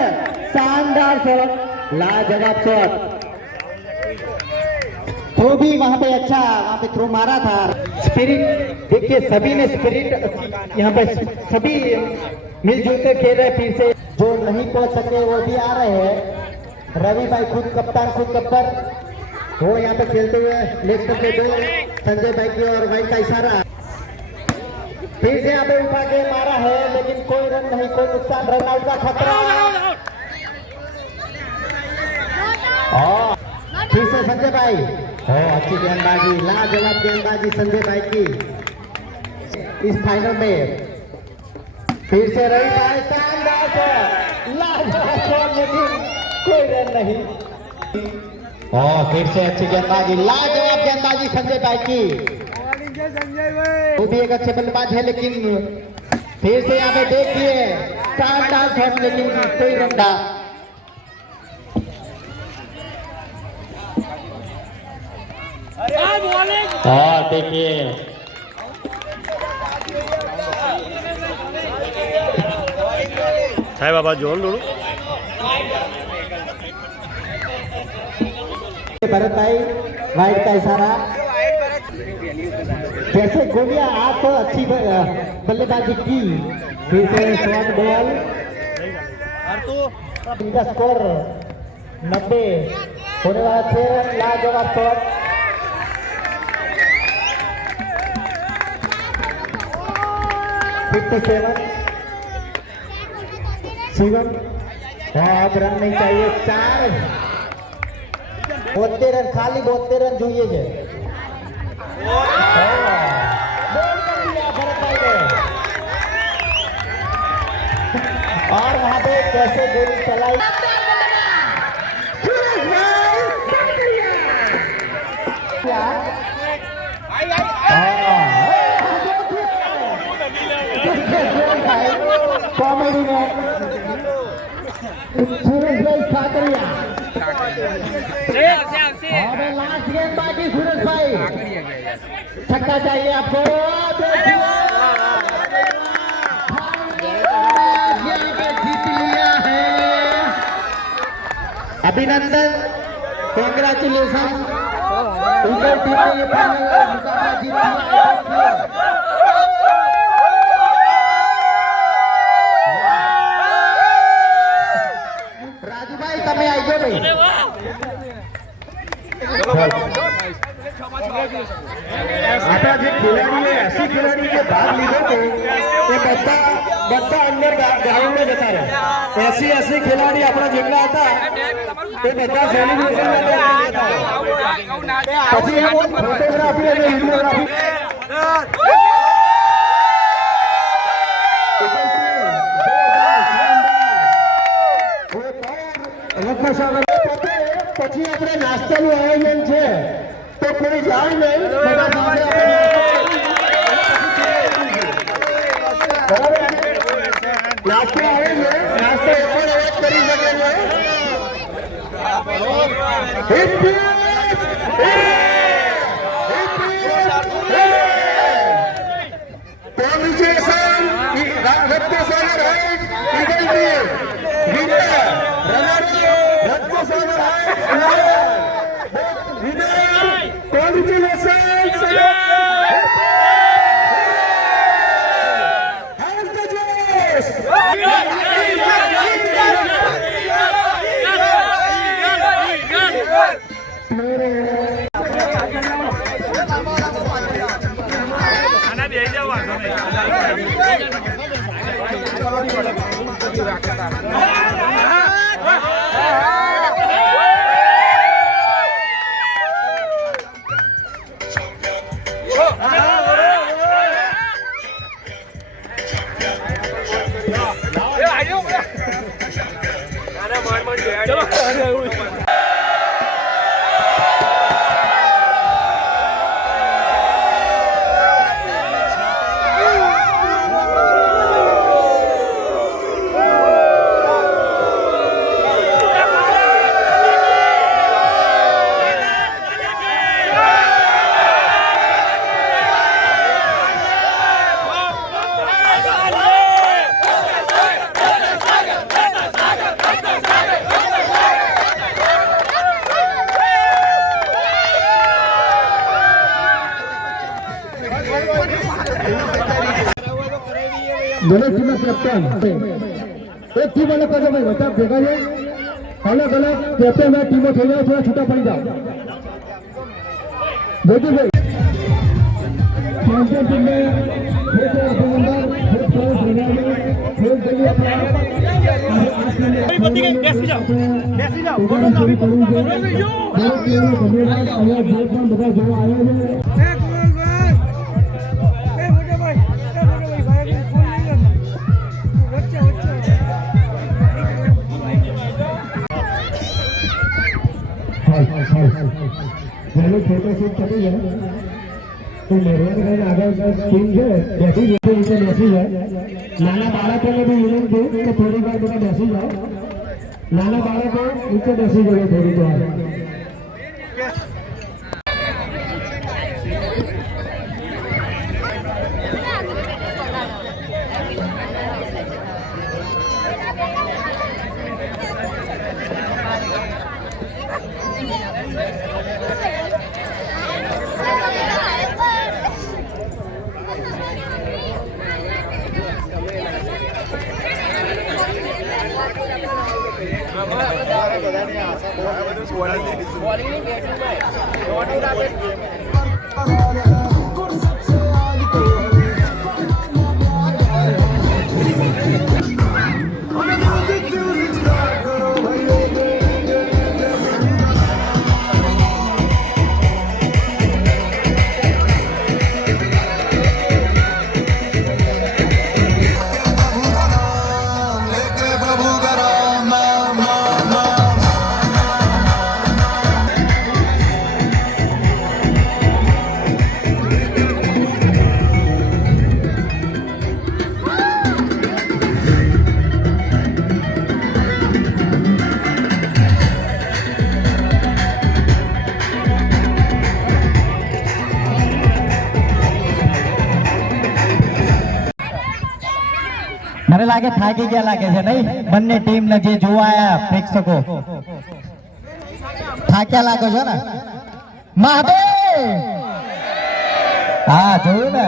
शानदार शॉट लाजवाब शॉट थ्रो भी वहां पे अच्छा वहां पे थ्रो मारा था स्पिरिट देखिए सभी ने स्पिरिट यहाँ पे सभी मिलजुल कर खेल रहे फिर से जो नहीं पहुंच सके वो भी आ रहे हैं रवि भाई खुद कप्तान वो यहाँ पे खेलते हुए लेग पर दो संजय भाई की और भाई का इशारा फिर से यहाँ पे उठा के मारा है लेकिन कोई रन नहीं कोई नुकसान रन आउट का खतरा और फिर से संजय भाई अच्छी गेंदबाजी, लाजवाब गेंदबाजी संजय भाई की इस फाइनल में। फिर से रही भाई शानदार शॉट, लाजवाब शॉट, लेकिन कोई रन नहीं। और फिर से अच्छी गेंदबाजी, लाजवाब गेंदबाजी संजय भाई की। वो भी एक अच्छे बल्लेबाज है, लेकिन फिर से यहाँ पे देखिए शानदार शॉट, लेकिन कोई रन था। और देखिए સાહેબ આ બાજુ જોવાનું થોડું भरत भाई वाइड का इशारा। जैसे गोलियां आप तो अच्छी बल्लेबाजी की। फिर से शॉर्ट बॉल, इनका स्कोर 90 होने वाला 6 रन, लाजवाब शॉट। शिवम, अब रन नहीं चाहिए, 4 72 रन, खाली 72 रन જોઈએ છે। બોલ कर दिया भरत भाई ने। और वहां पे कैसे गोली चलाई, कॉमेडी में सूरज भाई काकरिया। लास्ट गेंदबाजी सूरज भाई, छक्का चाहिए आपको। जीत लिया है, अभिनंदन, कांग्रेचुलेशन। उनकी टीम ने ये फाइनल मुकाबला जीत लिया। राजू भाई તમે આવી ગયો ભાઈ। આપણા જે ખેલાડીએ 80 ખેલાડી જે ભાગ લીધો હતો એ બધા અંદર ગ્રાઉન્ડમાં જતા રહ્યા। 80 ખેલાડી આપણા જેટલા હતા એ બધા સેલિબ્રેશન પછી ફોટોગ્રાફી અને વિડીયોગ્રાફી પછી આપણે નાસ્તાનું આયોજન છે, તો કોઈ જાય નહીં, બધા સાથે નાસ્તો આવે છે, નાસ્તો એ પણ અવાજ કરી શકે दोनों टीम कैप्टन एक टीम अलग कर दो भाई, बता भेगा है अलग अलग कैप्टन में टीमों થઈ जाओ, थोड़ा छूटा पड़ जाओ। देखिए भाई चैंपियन टीम में બેસી જાઓ, બોલો ધન્યવાદ. અહીંયા જે પણ બધા જોવા આવ્યા છે જેનો ફોટોશૂટ કરી જાય તો મહેરબાની આગળ ટીમ છે બેઠી નીચે બેસી જાય. નાના બાળકોને બી વિનંતી કે થોડી વાર બધા બેસી જાઓ. નાના બાળકો નીચે બેસી જાય થોડી વાર. મને લાગે થાકી ગયા લાગે છે નહીં બંને ટીમ ને જે જોવા આયા પ્રેક્ષકો થાક્યા લાગો છો ને મહાદેવ. હા જોયું ને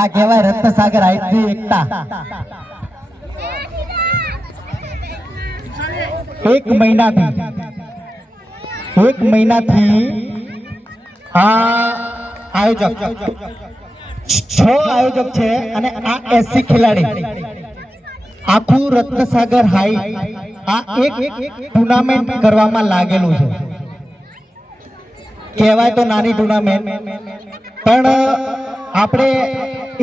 આ કહેવાય રત્નસાગર આઈપી એકતા. એક મહિનાથી આ આયોજક 6 આયોજક છે અને આ 80 ખેલાડી આખું રત્નસાગર હાઈ આ એક ટુર્નામેન્ટ કરવામાં લાગેલું છે. કહેવાય તો નાની ટુર્નામેન્ટ પણ આપણે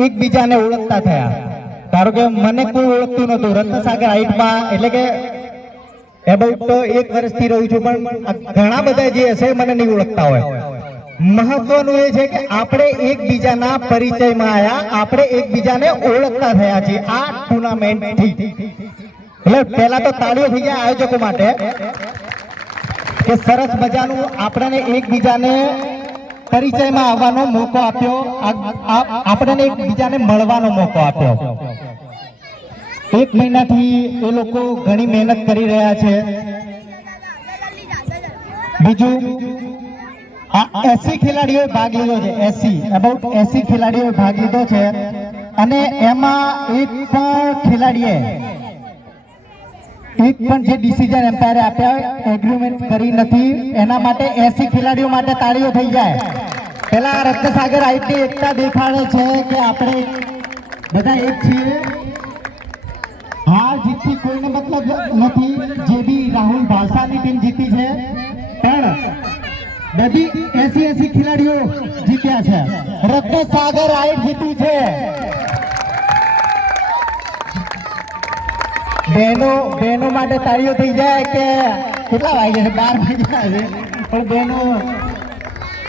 એકબીજાને ઓળખતા થયા. ધારો કે મને કોઈ ઓળખતું નહોતું રત્નસાગર હાઈટમાં એટલે કે એબાઉટ 1 વર્ષથી રહું છું પણ ઘણા બધા જે હશે મને નહીં ઓળખતા હોય. મહત્વનું એ છે કે આપણે એકબીજાના પરિચયમાં આવ્યા, આપણે એકબીજાને ઓળખતા થયા છીએ આ ટુર્નામેન્ટથી. એટલે પહેલા તો તાળીઓ થઈ જાય આયોજકો માટે કે સરસ મજાનું આપણને એકબીજાને પરિચયમાં આવવાનો મોકો આપ્યો, આપણને એકબીજાને મળવાનો મોકો આપ્યો. 1 મહિનાથી એ લોકો ઘણી મહેનત કરી રહ્યા છે. બીજું આ 80 ખેલાડીઓએ ભાગ લીધો છે. 80 ખેલાડીઓએ ભાગ લીધો છે અને એમાં એક પણ જે ડિસિઝન એમ્પાયરે આપ્યા એગ્રીમેન્ટ કરી નથી. એના માટે 80 ખેલાડીઓ માટે તાળીઓ થઈ જાય. પેલા રત્નસાગર આઈટી એકતા દેખાડે છે કે આપણે બધા એક છીએ. હાર જીતથી કોઈને મતલબ નથી. જે બી રાહુલ ભાષાની ટીમ જીતી છે પણ બધી 80 ખેલાડીઓ જીત્યા છે. રત્નસાગર આઈટ જીત્યું છે. બહેનો માટે તાળીઓ થઈ જાય કે કેટલા વાગ્યા છે? 12 વાગ્યા છે પણ બહેનો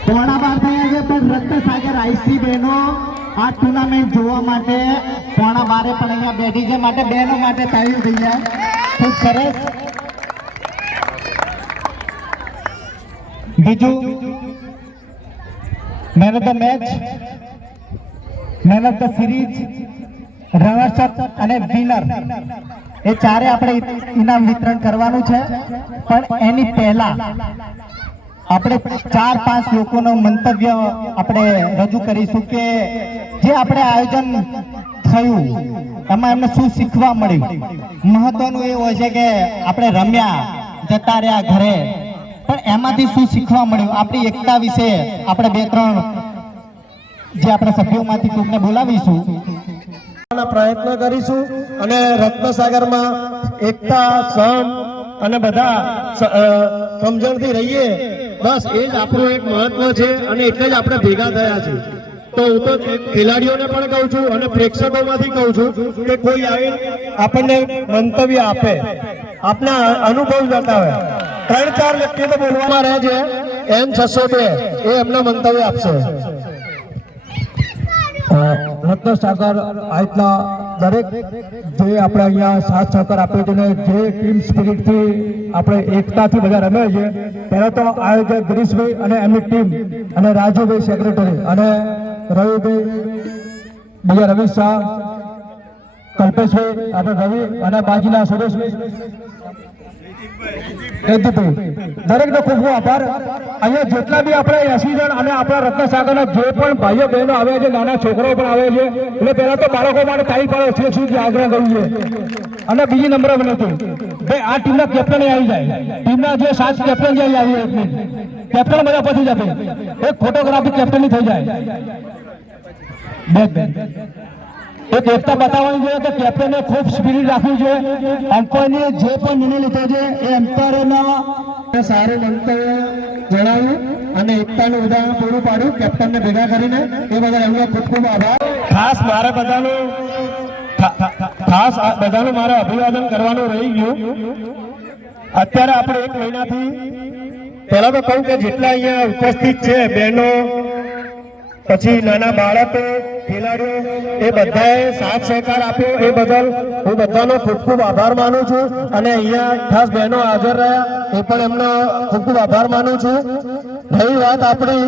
12:15 થયા છે પણ રત્નસાગર આઈસી બહેનો આ ટુર્નામેન્ટ જોવા માટે 12:15 પણ અહીંયા બેઠી છે. માટે બહેનો માટે તાળીઓ થઈ જાય. ખૂબ સરસ. બીજું main of the match, main of the series, runners up અને વિનર એ ચારે આપણે ઇનામ વિતરણ કરવાનું છે. પણ એની પહેલા આપણે 4-5 લોકોનું મંતવ્ય આપણે રજૂ કરીશું કે જે આપણે આયોજન થયું એમાં એમને શું શીખવા મળ્યું. મહત્વનું એ હોય છે કે આપણે રમ્યા જતા રહ્યા ઘરે પણ એમાંથી શું શીખવા મળ્યું. આપણી એકતા વિશે આપણે 2-3 જે આપણા સભ્યોમાંથી કોઈને બોલાવીશું, પ્રયત્ન કરીશું અને રત્નસાગરમાં એકતા સમ અને બધા સમજણથી રહીએ બસ એ જ આપણું એક મહત્વ છે અને એટલે જ આપણે ભેગા થયા છે. તો હું તો ખેલાડીઓને પણ કહું છું અને પ્રેક્ષકોમાંથી કહું છું કે કોઈ આવી આપણને મંતવ્ય આપે, આપના અનુભવ બતાવે. 3-4 વ્યક્તિ તો બોલવામાં રહે છે, M602 એ એમના મંતવ્ય આપશે. રત્નસાગર આજના દરેક જે આપણે અહીંયા સાથ સહકાર આપ્યો છે ને જે ટીમ સ્પિરિટથી આપણે એકતાથી બધા રમે છે. પહેલા તો આયોજક ગિરીશભાઈ અને એમની ટીમ અને રાજુભાઈ સેક્રેટરી અને રવિભાઈ, બીજા રવિ શાહ, કલ્પેશભાઈ, આપણે રવિ અને બાજીના સુરેશભાઈ, દરેકનો ખૂબ ખૂબ આભાર. અહીંયા જેટલા બી આપણે 80 જણ અને આપણા રત્નસાગરના જે પણ ભાઈઓ બહેનો આવ્યા છે, નાના છોકરાઓ પણ આવે છે, એટલે પહેલા તો બાળકો માટે તાળી પાડો છે સુધી આગ્રહ કર્યું છે. અને બીજી નંબર વિનંતી, ભાઈ આ ટીમના કેપ્ટન આવી જાય, ટીમના જે 7 કેપ્ટન જે આવી કેપ્ટન બધા પછી જશે, એક ફોટોગ્રાફી કેપ્ટનની થઈ જાય. એક એકતા બતાવવાની છે કે કેપ્ટને ખૂબ સ્પિરિટ રાખવી છે. એમ્પાયરને જે પણ નિર્ણય લીધો છે એ એમ્પાયરના સારું મંતવ્ય જણાવ્યું અને એકતાનું ઉદાહરણ પૂરું પાડ્યું કેપ્ટનને ભેગા કરીને. એ બદલ એમનો ખૂબ ખૂબ આભાર. ખાસ બધાનું મારે અભિવાદન કરવાનું રહી ગયું. અત્યારે આપણે 1 મહિનાથી પહેલા તો કહું કે જેટલા અહીંયા ઉપસ્થિત છે બહેનો, પછી નાના બાળકો, ખેલાડીઓ, એ બધાએ સાથ સહકાર આપ્યો એ બદલ હું બધાનો ખૂબ ખૂબ આભાર માનું છું. અને અહીંયા ખાસ બહેનો હાજર રહ્યા એ પણ એમનો ખૂબ ખૂબ આભાર માનું છું. રહી વાત આપણી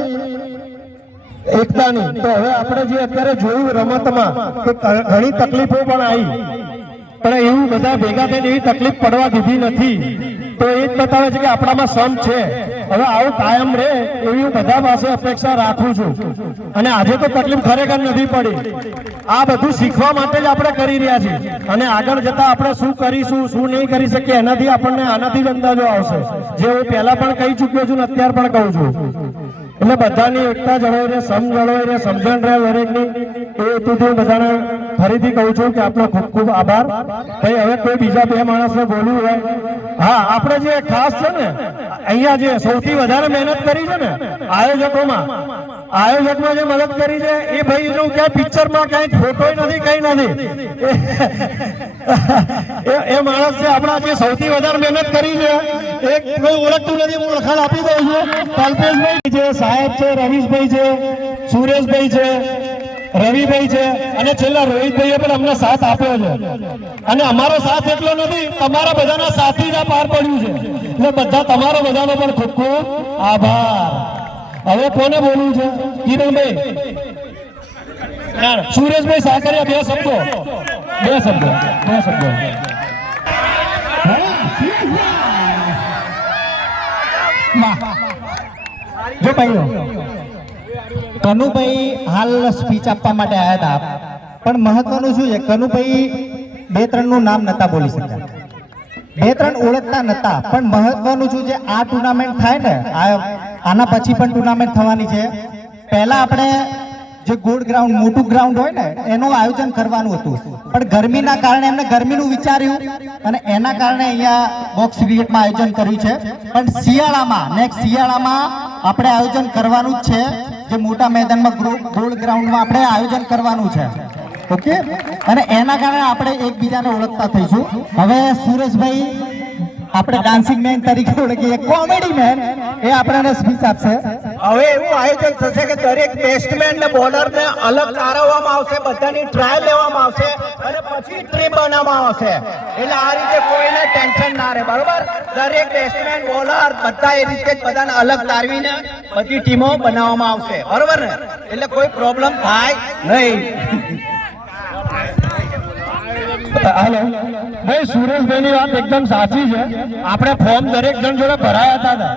એકતાની, તો હવે આપણે જે અત્યારે જોયું રમતમાં કે ઘણી તકલીફો પણ આવી, પણ એવું બધા ભેગા થઈને એવી તકલીફ પડવા દીધી નથી. તો એ જ બતાવે છે કે આપણામાં સમ છે. હવે આવું કાયમ રહે એવી હું બધા પાસે અપેક્ષા રાખું છું. અને આજે તો તકલીફ ખરેખર નથી પડી. આ બધું શીખવા માટે જ આપણે કરી રહ્યા છીએ અને આગળ જતા આપણે શું કરીશું, શું નહીં કરી શકીએ, એનાથી આપણને આનાથી જ અંદાજો આવશે. જે હું પહેલા પણ કહી ચૂક્યો છું ને અત્યારે પણ કહું છું. એટલે બધાની એકતા જળવાઈ રહે, સમ જળવાઈ રહે, સમજણ રહે દરેકની, એ હેતુથી હું બધાને ફરીથી કહું છું કે આપનો ખૂબ ખૂબ આભાર. ભાઈ હવે કોઈ બીજા 2 માણસને બોલવું હોય, હા આપણે જે ખાસ છે ને અહીંયા જે સૌથી વધારે મહેનત કરી છે ને આયોજકમાં જે મદદ કરી છે એ ભાઈ નું ક્યાંય પિક્ચરમાં ક્યાંય ફોટો નથી, કઈ નથી. એ માણસ છે આપણા જે સૌથી વધારે મહેનત કરી છે. એક કોઈ ઓળખતું નથી, હું ઓળખાણ આપી દઉં છું. કલ્પેશભાઈ છે, સાહેબ છે, રવીશભાઈ છે, સુરેશભાઈ છે, રવિભાઈ છે અને છેલ્લા રોહિતભાઈએ પણ અમને સાથ આપ્યો છે. અને અમારો સાથ એટલો નથી, તમારા બધાના સાથી જ આ પાર પડ્યું છે. એટલે બધા તમારો બધાનો પણ ખૂબ ખૂબ આભાર. હવે કોને બોલવું છે? કિરણભાઈ, સુરેશભાઈ સાકરિયા, 2 શબ્દો. જો ભાઈઓ, કનુભાઈ હાલ સ્પીચ આપવા માટે આવ્યા હતા, પણ મહત્વનું શું છે, કનુભાઈ 2-3 નું નામ નતા બોલી શકતા, 2-3 ઓળખતા નતા. પણ મહત્વનું શું છે, આ ટુર્નામેન્ટ થાય ને, આના પછી પણ ટુર્નામેન્ટ થવાની છે. પહેલા આપણે જે ગોળ ગ્રાઉન્ડ, મોટું ગ્રાઉન્ડ હોય ને એનું આયોજન કરવાનું હતું, પણ ગરમીના કારણે એમને ગરમીનું વિચાર્યું અને એના કારણે અહીંયા બોક્સ ક્રિકેટમાં આયોજન કર્યું છે. પણ શિયાળામાં, નેક્સ્ટ શિયાળામાં આપણે આયોજન કરવાનું જ છે. જે મોટા મેદાનમાં ગોળ ગ્રાઉન્ડમાં આપણે આયોજન કરવાનું છે. ઓકે, અને એના કારણે આપણે એકબીજાને ઓળખતા થઈશું. હવે સુરેશભાઈ આપણે ડાન્સિંગ મેન તરીકે ઓળખીએ, કોમેડી મેન, એ આપણને સ્પીચ આપશે. હવે એવું આયોજન થશે કે દરેક બેટ્સમેન ને બોલર ને અલગ તારવવામાં આવશે, બધાની ટ્રાયલ લેવામાં આવશે અને પછી ટીમ બનાવવામાં આવશે. એટલે આ રીતે કોઈને ટેન્શન ના રહે, બરોબર? દરેક બેટ્સમેન, બોલર બધા એ રીતે બધાને અલગ તારવીને બધી ટીમો બનાવવામાં આવશે, બરોબર ને? એટલે કોઈ પ્રોબ્લેમ થાય નહીં. હાલો ભાઈ, સુરેશભાઈની વાત એકદમ સાચી છે. આપણે ફોર્મ દરેક જણ જોડે ભરાયા હતા,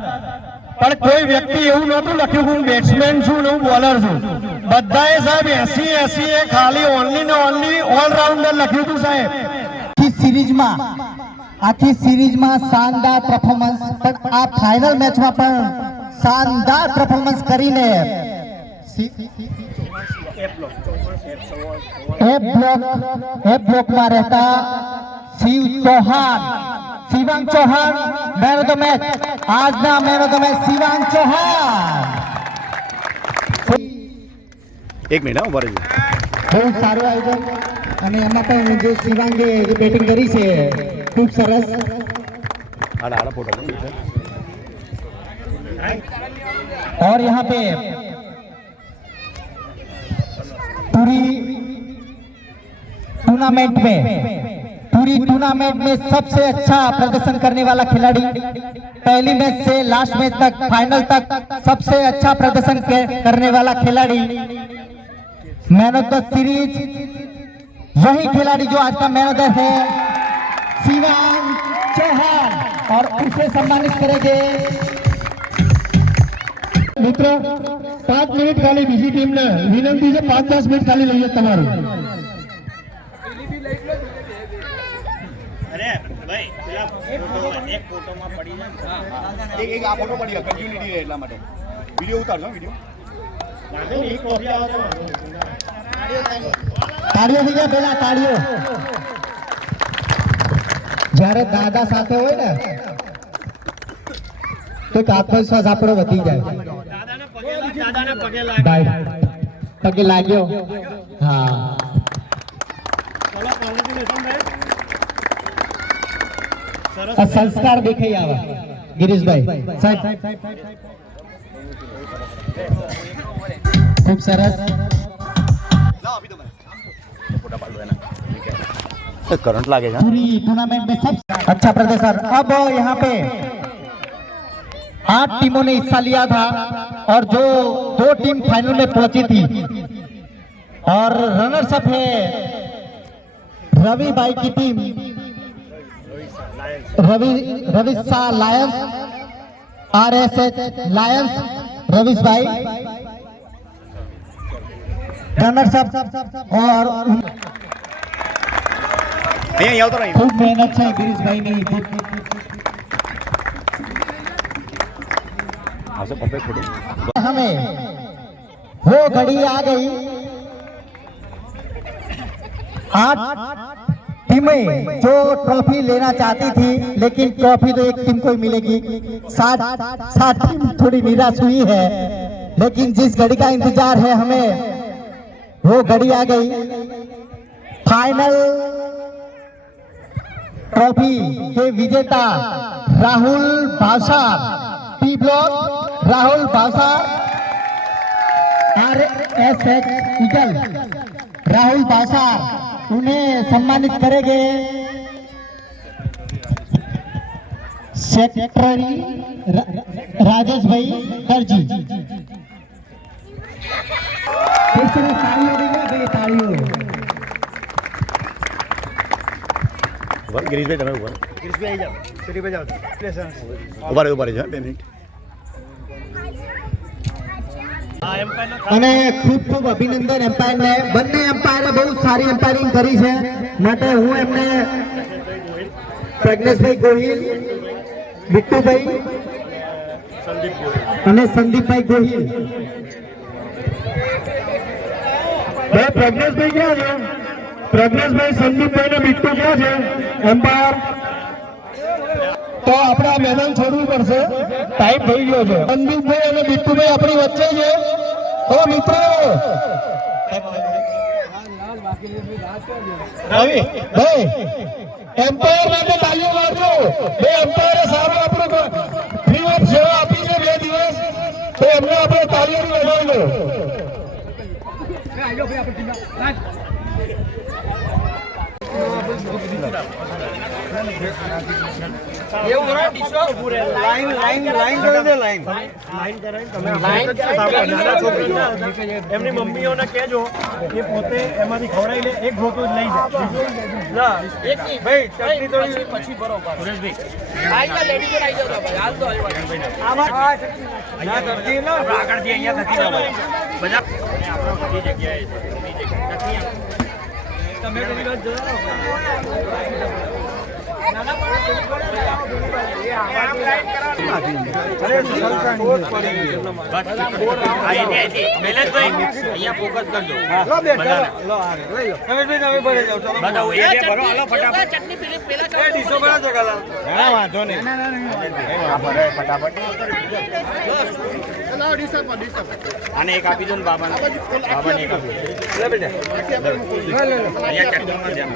પણ કોઈ વ્યક્તિ એવું નહોતું લખ્યું કે હું બેટ્સમેન છું ને હું બોલર છું. બધાએ સાહેબ 80 એ ખાલી ઓનલી ને ઓનલી ઓલરાઉન્ડર લખ્યું હતું સાહેબ. આખી સિરીઝમાં શાનદાર પરફોર્મન્સ, પણ આ ફાઇનલ મેચમાં પણ શાનદાર પરફોર્મન્સ કરીને એ બ્લોકમાં રહેતા Shiv Chauhan Shivang Chauhan man of the match, આજના man of the match Shivang Chauhan. એક મિનિટ ઉભા રહેજો. બહુ સારું આયોજન અને એમાં પણ જે શિવાંગે જે બેટિંગ કરી છે ખૂબ સરસ. આડા ફોટો और यहाँ पे पूरी टूर्नामेंट में सबसे अच्छा प्रदर्शन करने वाला खिलाड़ी, पहली मैच से लास्ट मैच तक फाइनल तक सबसे अच्छा प्रदर्शन करने वाला खिलाड़ी, मैन ऑफ द सीरीज वही खिलाड़ी जो आज का मैन ऑफ द है शिवांग चौहान, और उसे सम्मानित करेंगे. મિત્ર 5 મિનિટ ખાલી બીજી ટીમને વિનંતી છે, 5-10 મિનિટ ખાલી લઈએ તમારું. અરે ભાઈ પેલા એક ફોટોમાં પડી જાય. એક આ ફોટો પડી કન્ટિન્યુટી એટલા માટે વિડિયો ઉતારજો વિડિયો. તાળીઓ થઈ ગયા પેલા તાળીઓ. જ્યારે દાદા સાથે હોય ને તો આત્મવિશ્વાસ આપણો વધી જાય. પગે લાગ્યો. હા, આ સંસ્કાર દેખાઈ આવે. ગિરીશભાઈ સાહેબ ખૂબ સરસ. करंट लगेगा. पूरी टूर्नामेंट में सब अच्छा प्रदर्शन. अब यहाँ पे 8 टीमों ने हिस्सा लिया था और जो 2 टीम फाइनल में पहुंची थी, और रनर्स अप है रवि भाई की team, Ravi Shah lions, RSH lions Ravish भाई रनर्स अप. और અહીંયા આવતો રહી. खूब मेहनत है गिरीश भाई ने. આવશે પરફેક્ટ ફોટો. हमें वो घड़ी आ गई. 8 टीमें जो ट्रॉफी लेना चाहती थी, लेकिन ट्रॉफी तो एक टीम को ही मिलेगी. 7 टीम थोड़ी निराश हुई है, लेकिन जिस घड़ी का इंतजार है हमें वो घड़ी आ गई. फाइनल ट्रॉफी के विजेता Rahul Bhavsar, P block Rahul Bhavsar, RSH eagle Rahul Bhavsar, उन्हें सम्मानित करेंगे सेक्रेटरी राजेश भाई दर्जी. तालियों देंगे तालियों. गिरीश भाई તમે ઉપર. गिरीश भाई जाओ, सीढ़ी पे जाओ. ઉભા રહેજો 2 મિનિટ. અને ખૂબ ખૂબ અભિનંદન એમ્પાયરને. બંને એમ્પાયરે બહુ સારી એમ્પાયરિંગ કરી છે, માટે હું એમને પ્રજ્ઞેશભાઈ ગોહિલ, વિટ્ટુભાઈ અને સંદીપભાઈ ગોહિલ. પ્રજ્ઞેશભાઈ ક્યાં છે? પ્રજ્ઞેશભાઈ, સંદીપભાઈ ને બિટ્ટુ ક્યાં છે? એમ્પાયર તો આપણે આ મેદાન છોડવું પડશે, ટાઈમ થઈ ગયો છે. સંદીપભાઈ અને બિટ્ટુભાઈ આપણી વચ્ચે છે. ઓ મિત્રો રવિ ભાઈ, એમ્પાયર માટે તાલીઓ મારજો. બે એમ્પાયરે સારું આપણું ફ્રી ઓફ સેવા આપી છે 2 દિવસ, તો એમને આપણે તાલીઓની વધાવી એમની મમ્મીઓને કહેજો એ પોતે એમાંથી ખવડાવી લે, એક ઘોટું જ લઈ જાય. ભાઈ ચટણી થોડી પછી બરોબર. આગળથી અહીંયા થતી જવાય બધા બધી જગ્યાએ તમે અહીંયા ફોકસ કરજો લો બેઠો લો આ લઈ લો તમે ભરે જાવ ચલો બતાવો એ ભરો હાલો ફટાફટ એ ડીસો ભરા છે કાલા હા વાંધો નહીં આ ભરે ફટાફટ આને એક આપી દો ને બાબાને બાબાને એક આપી દો લે બેટા અહીંયા ચટણીમાં ધ્યાન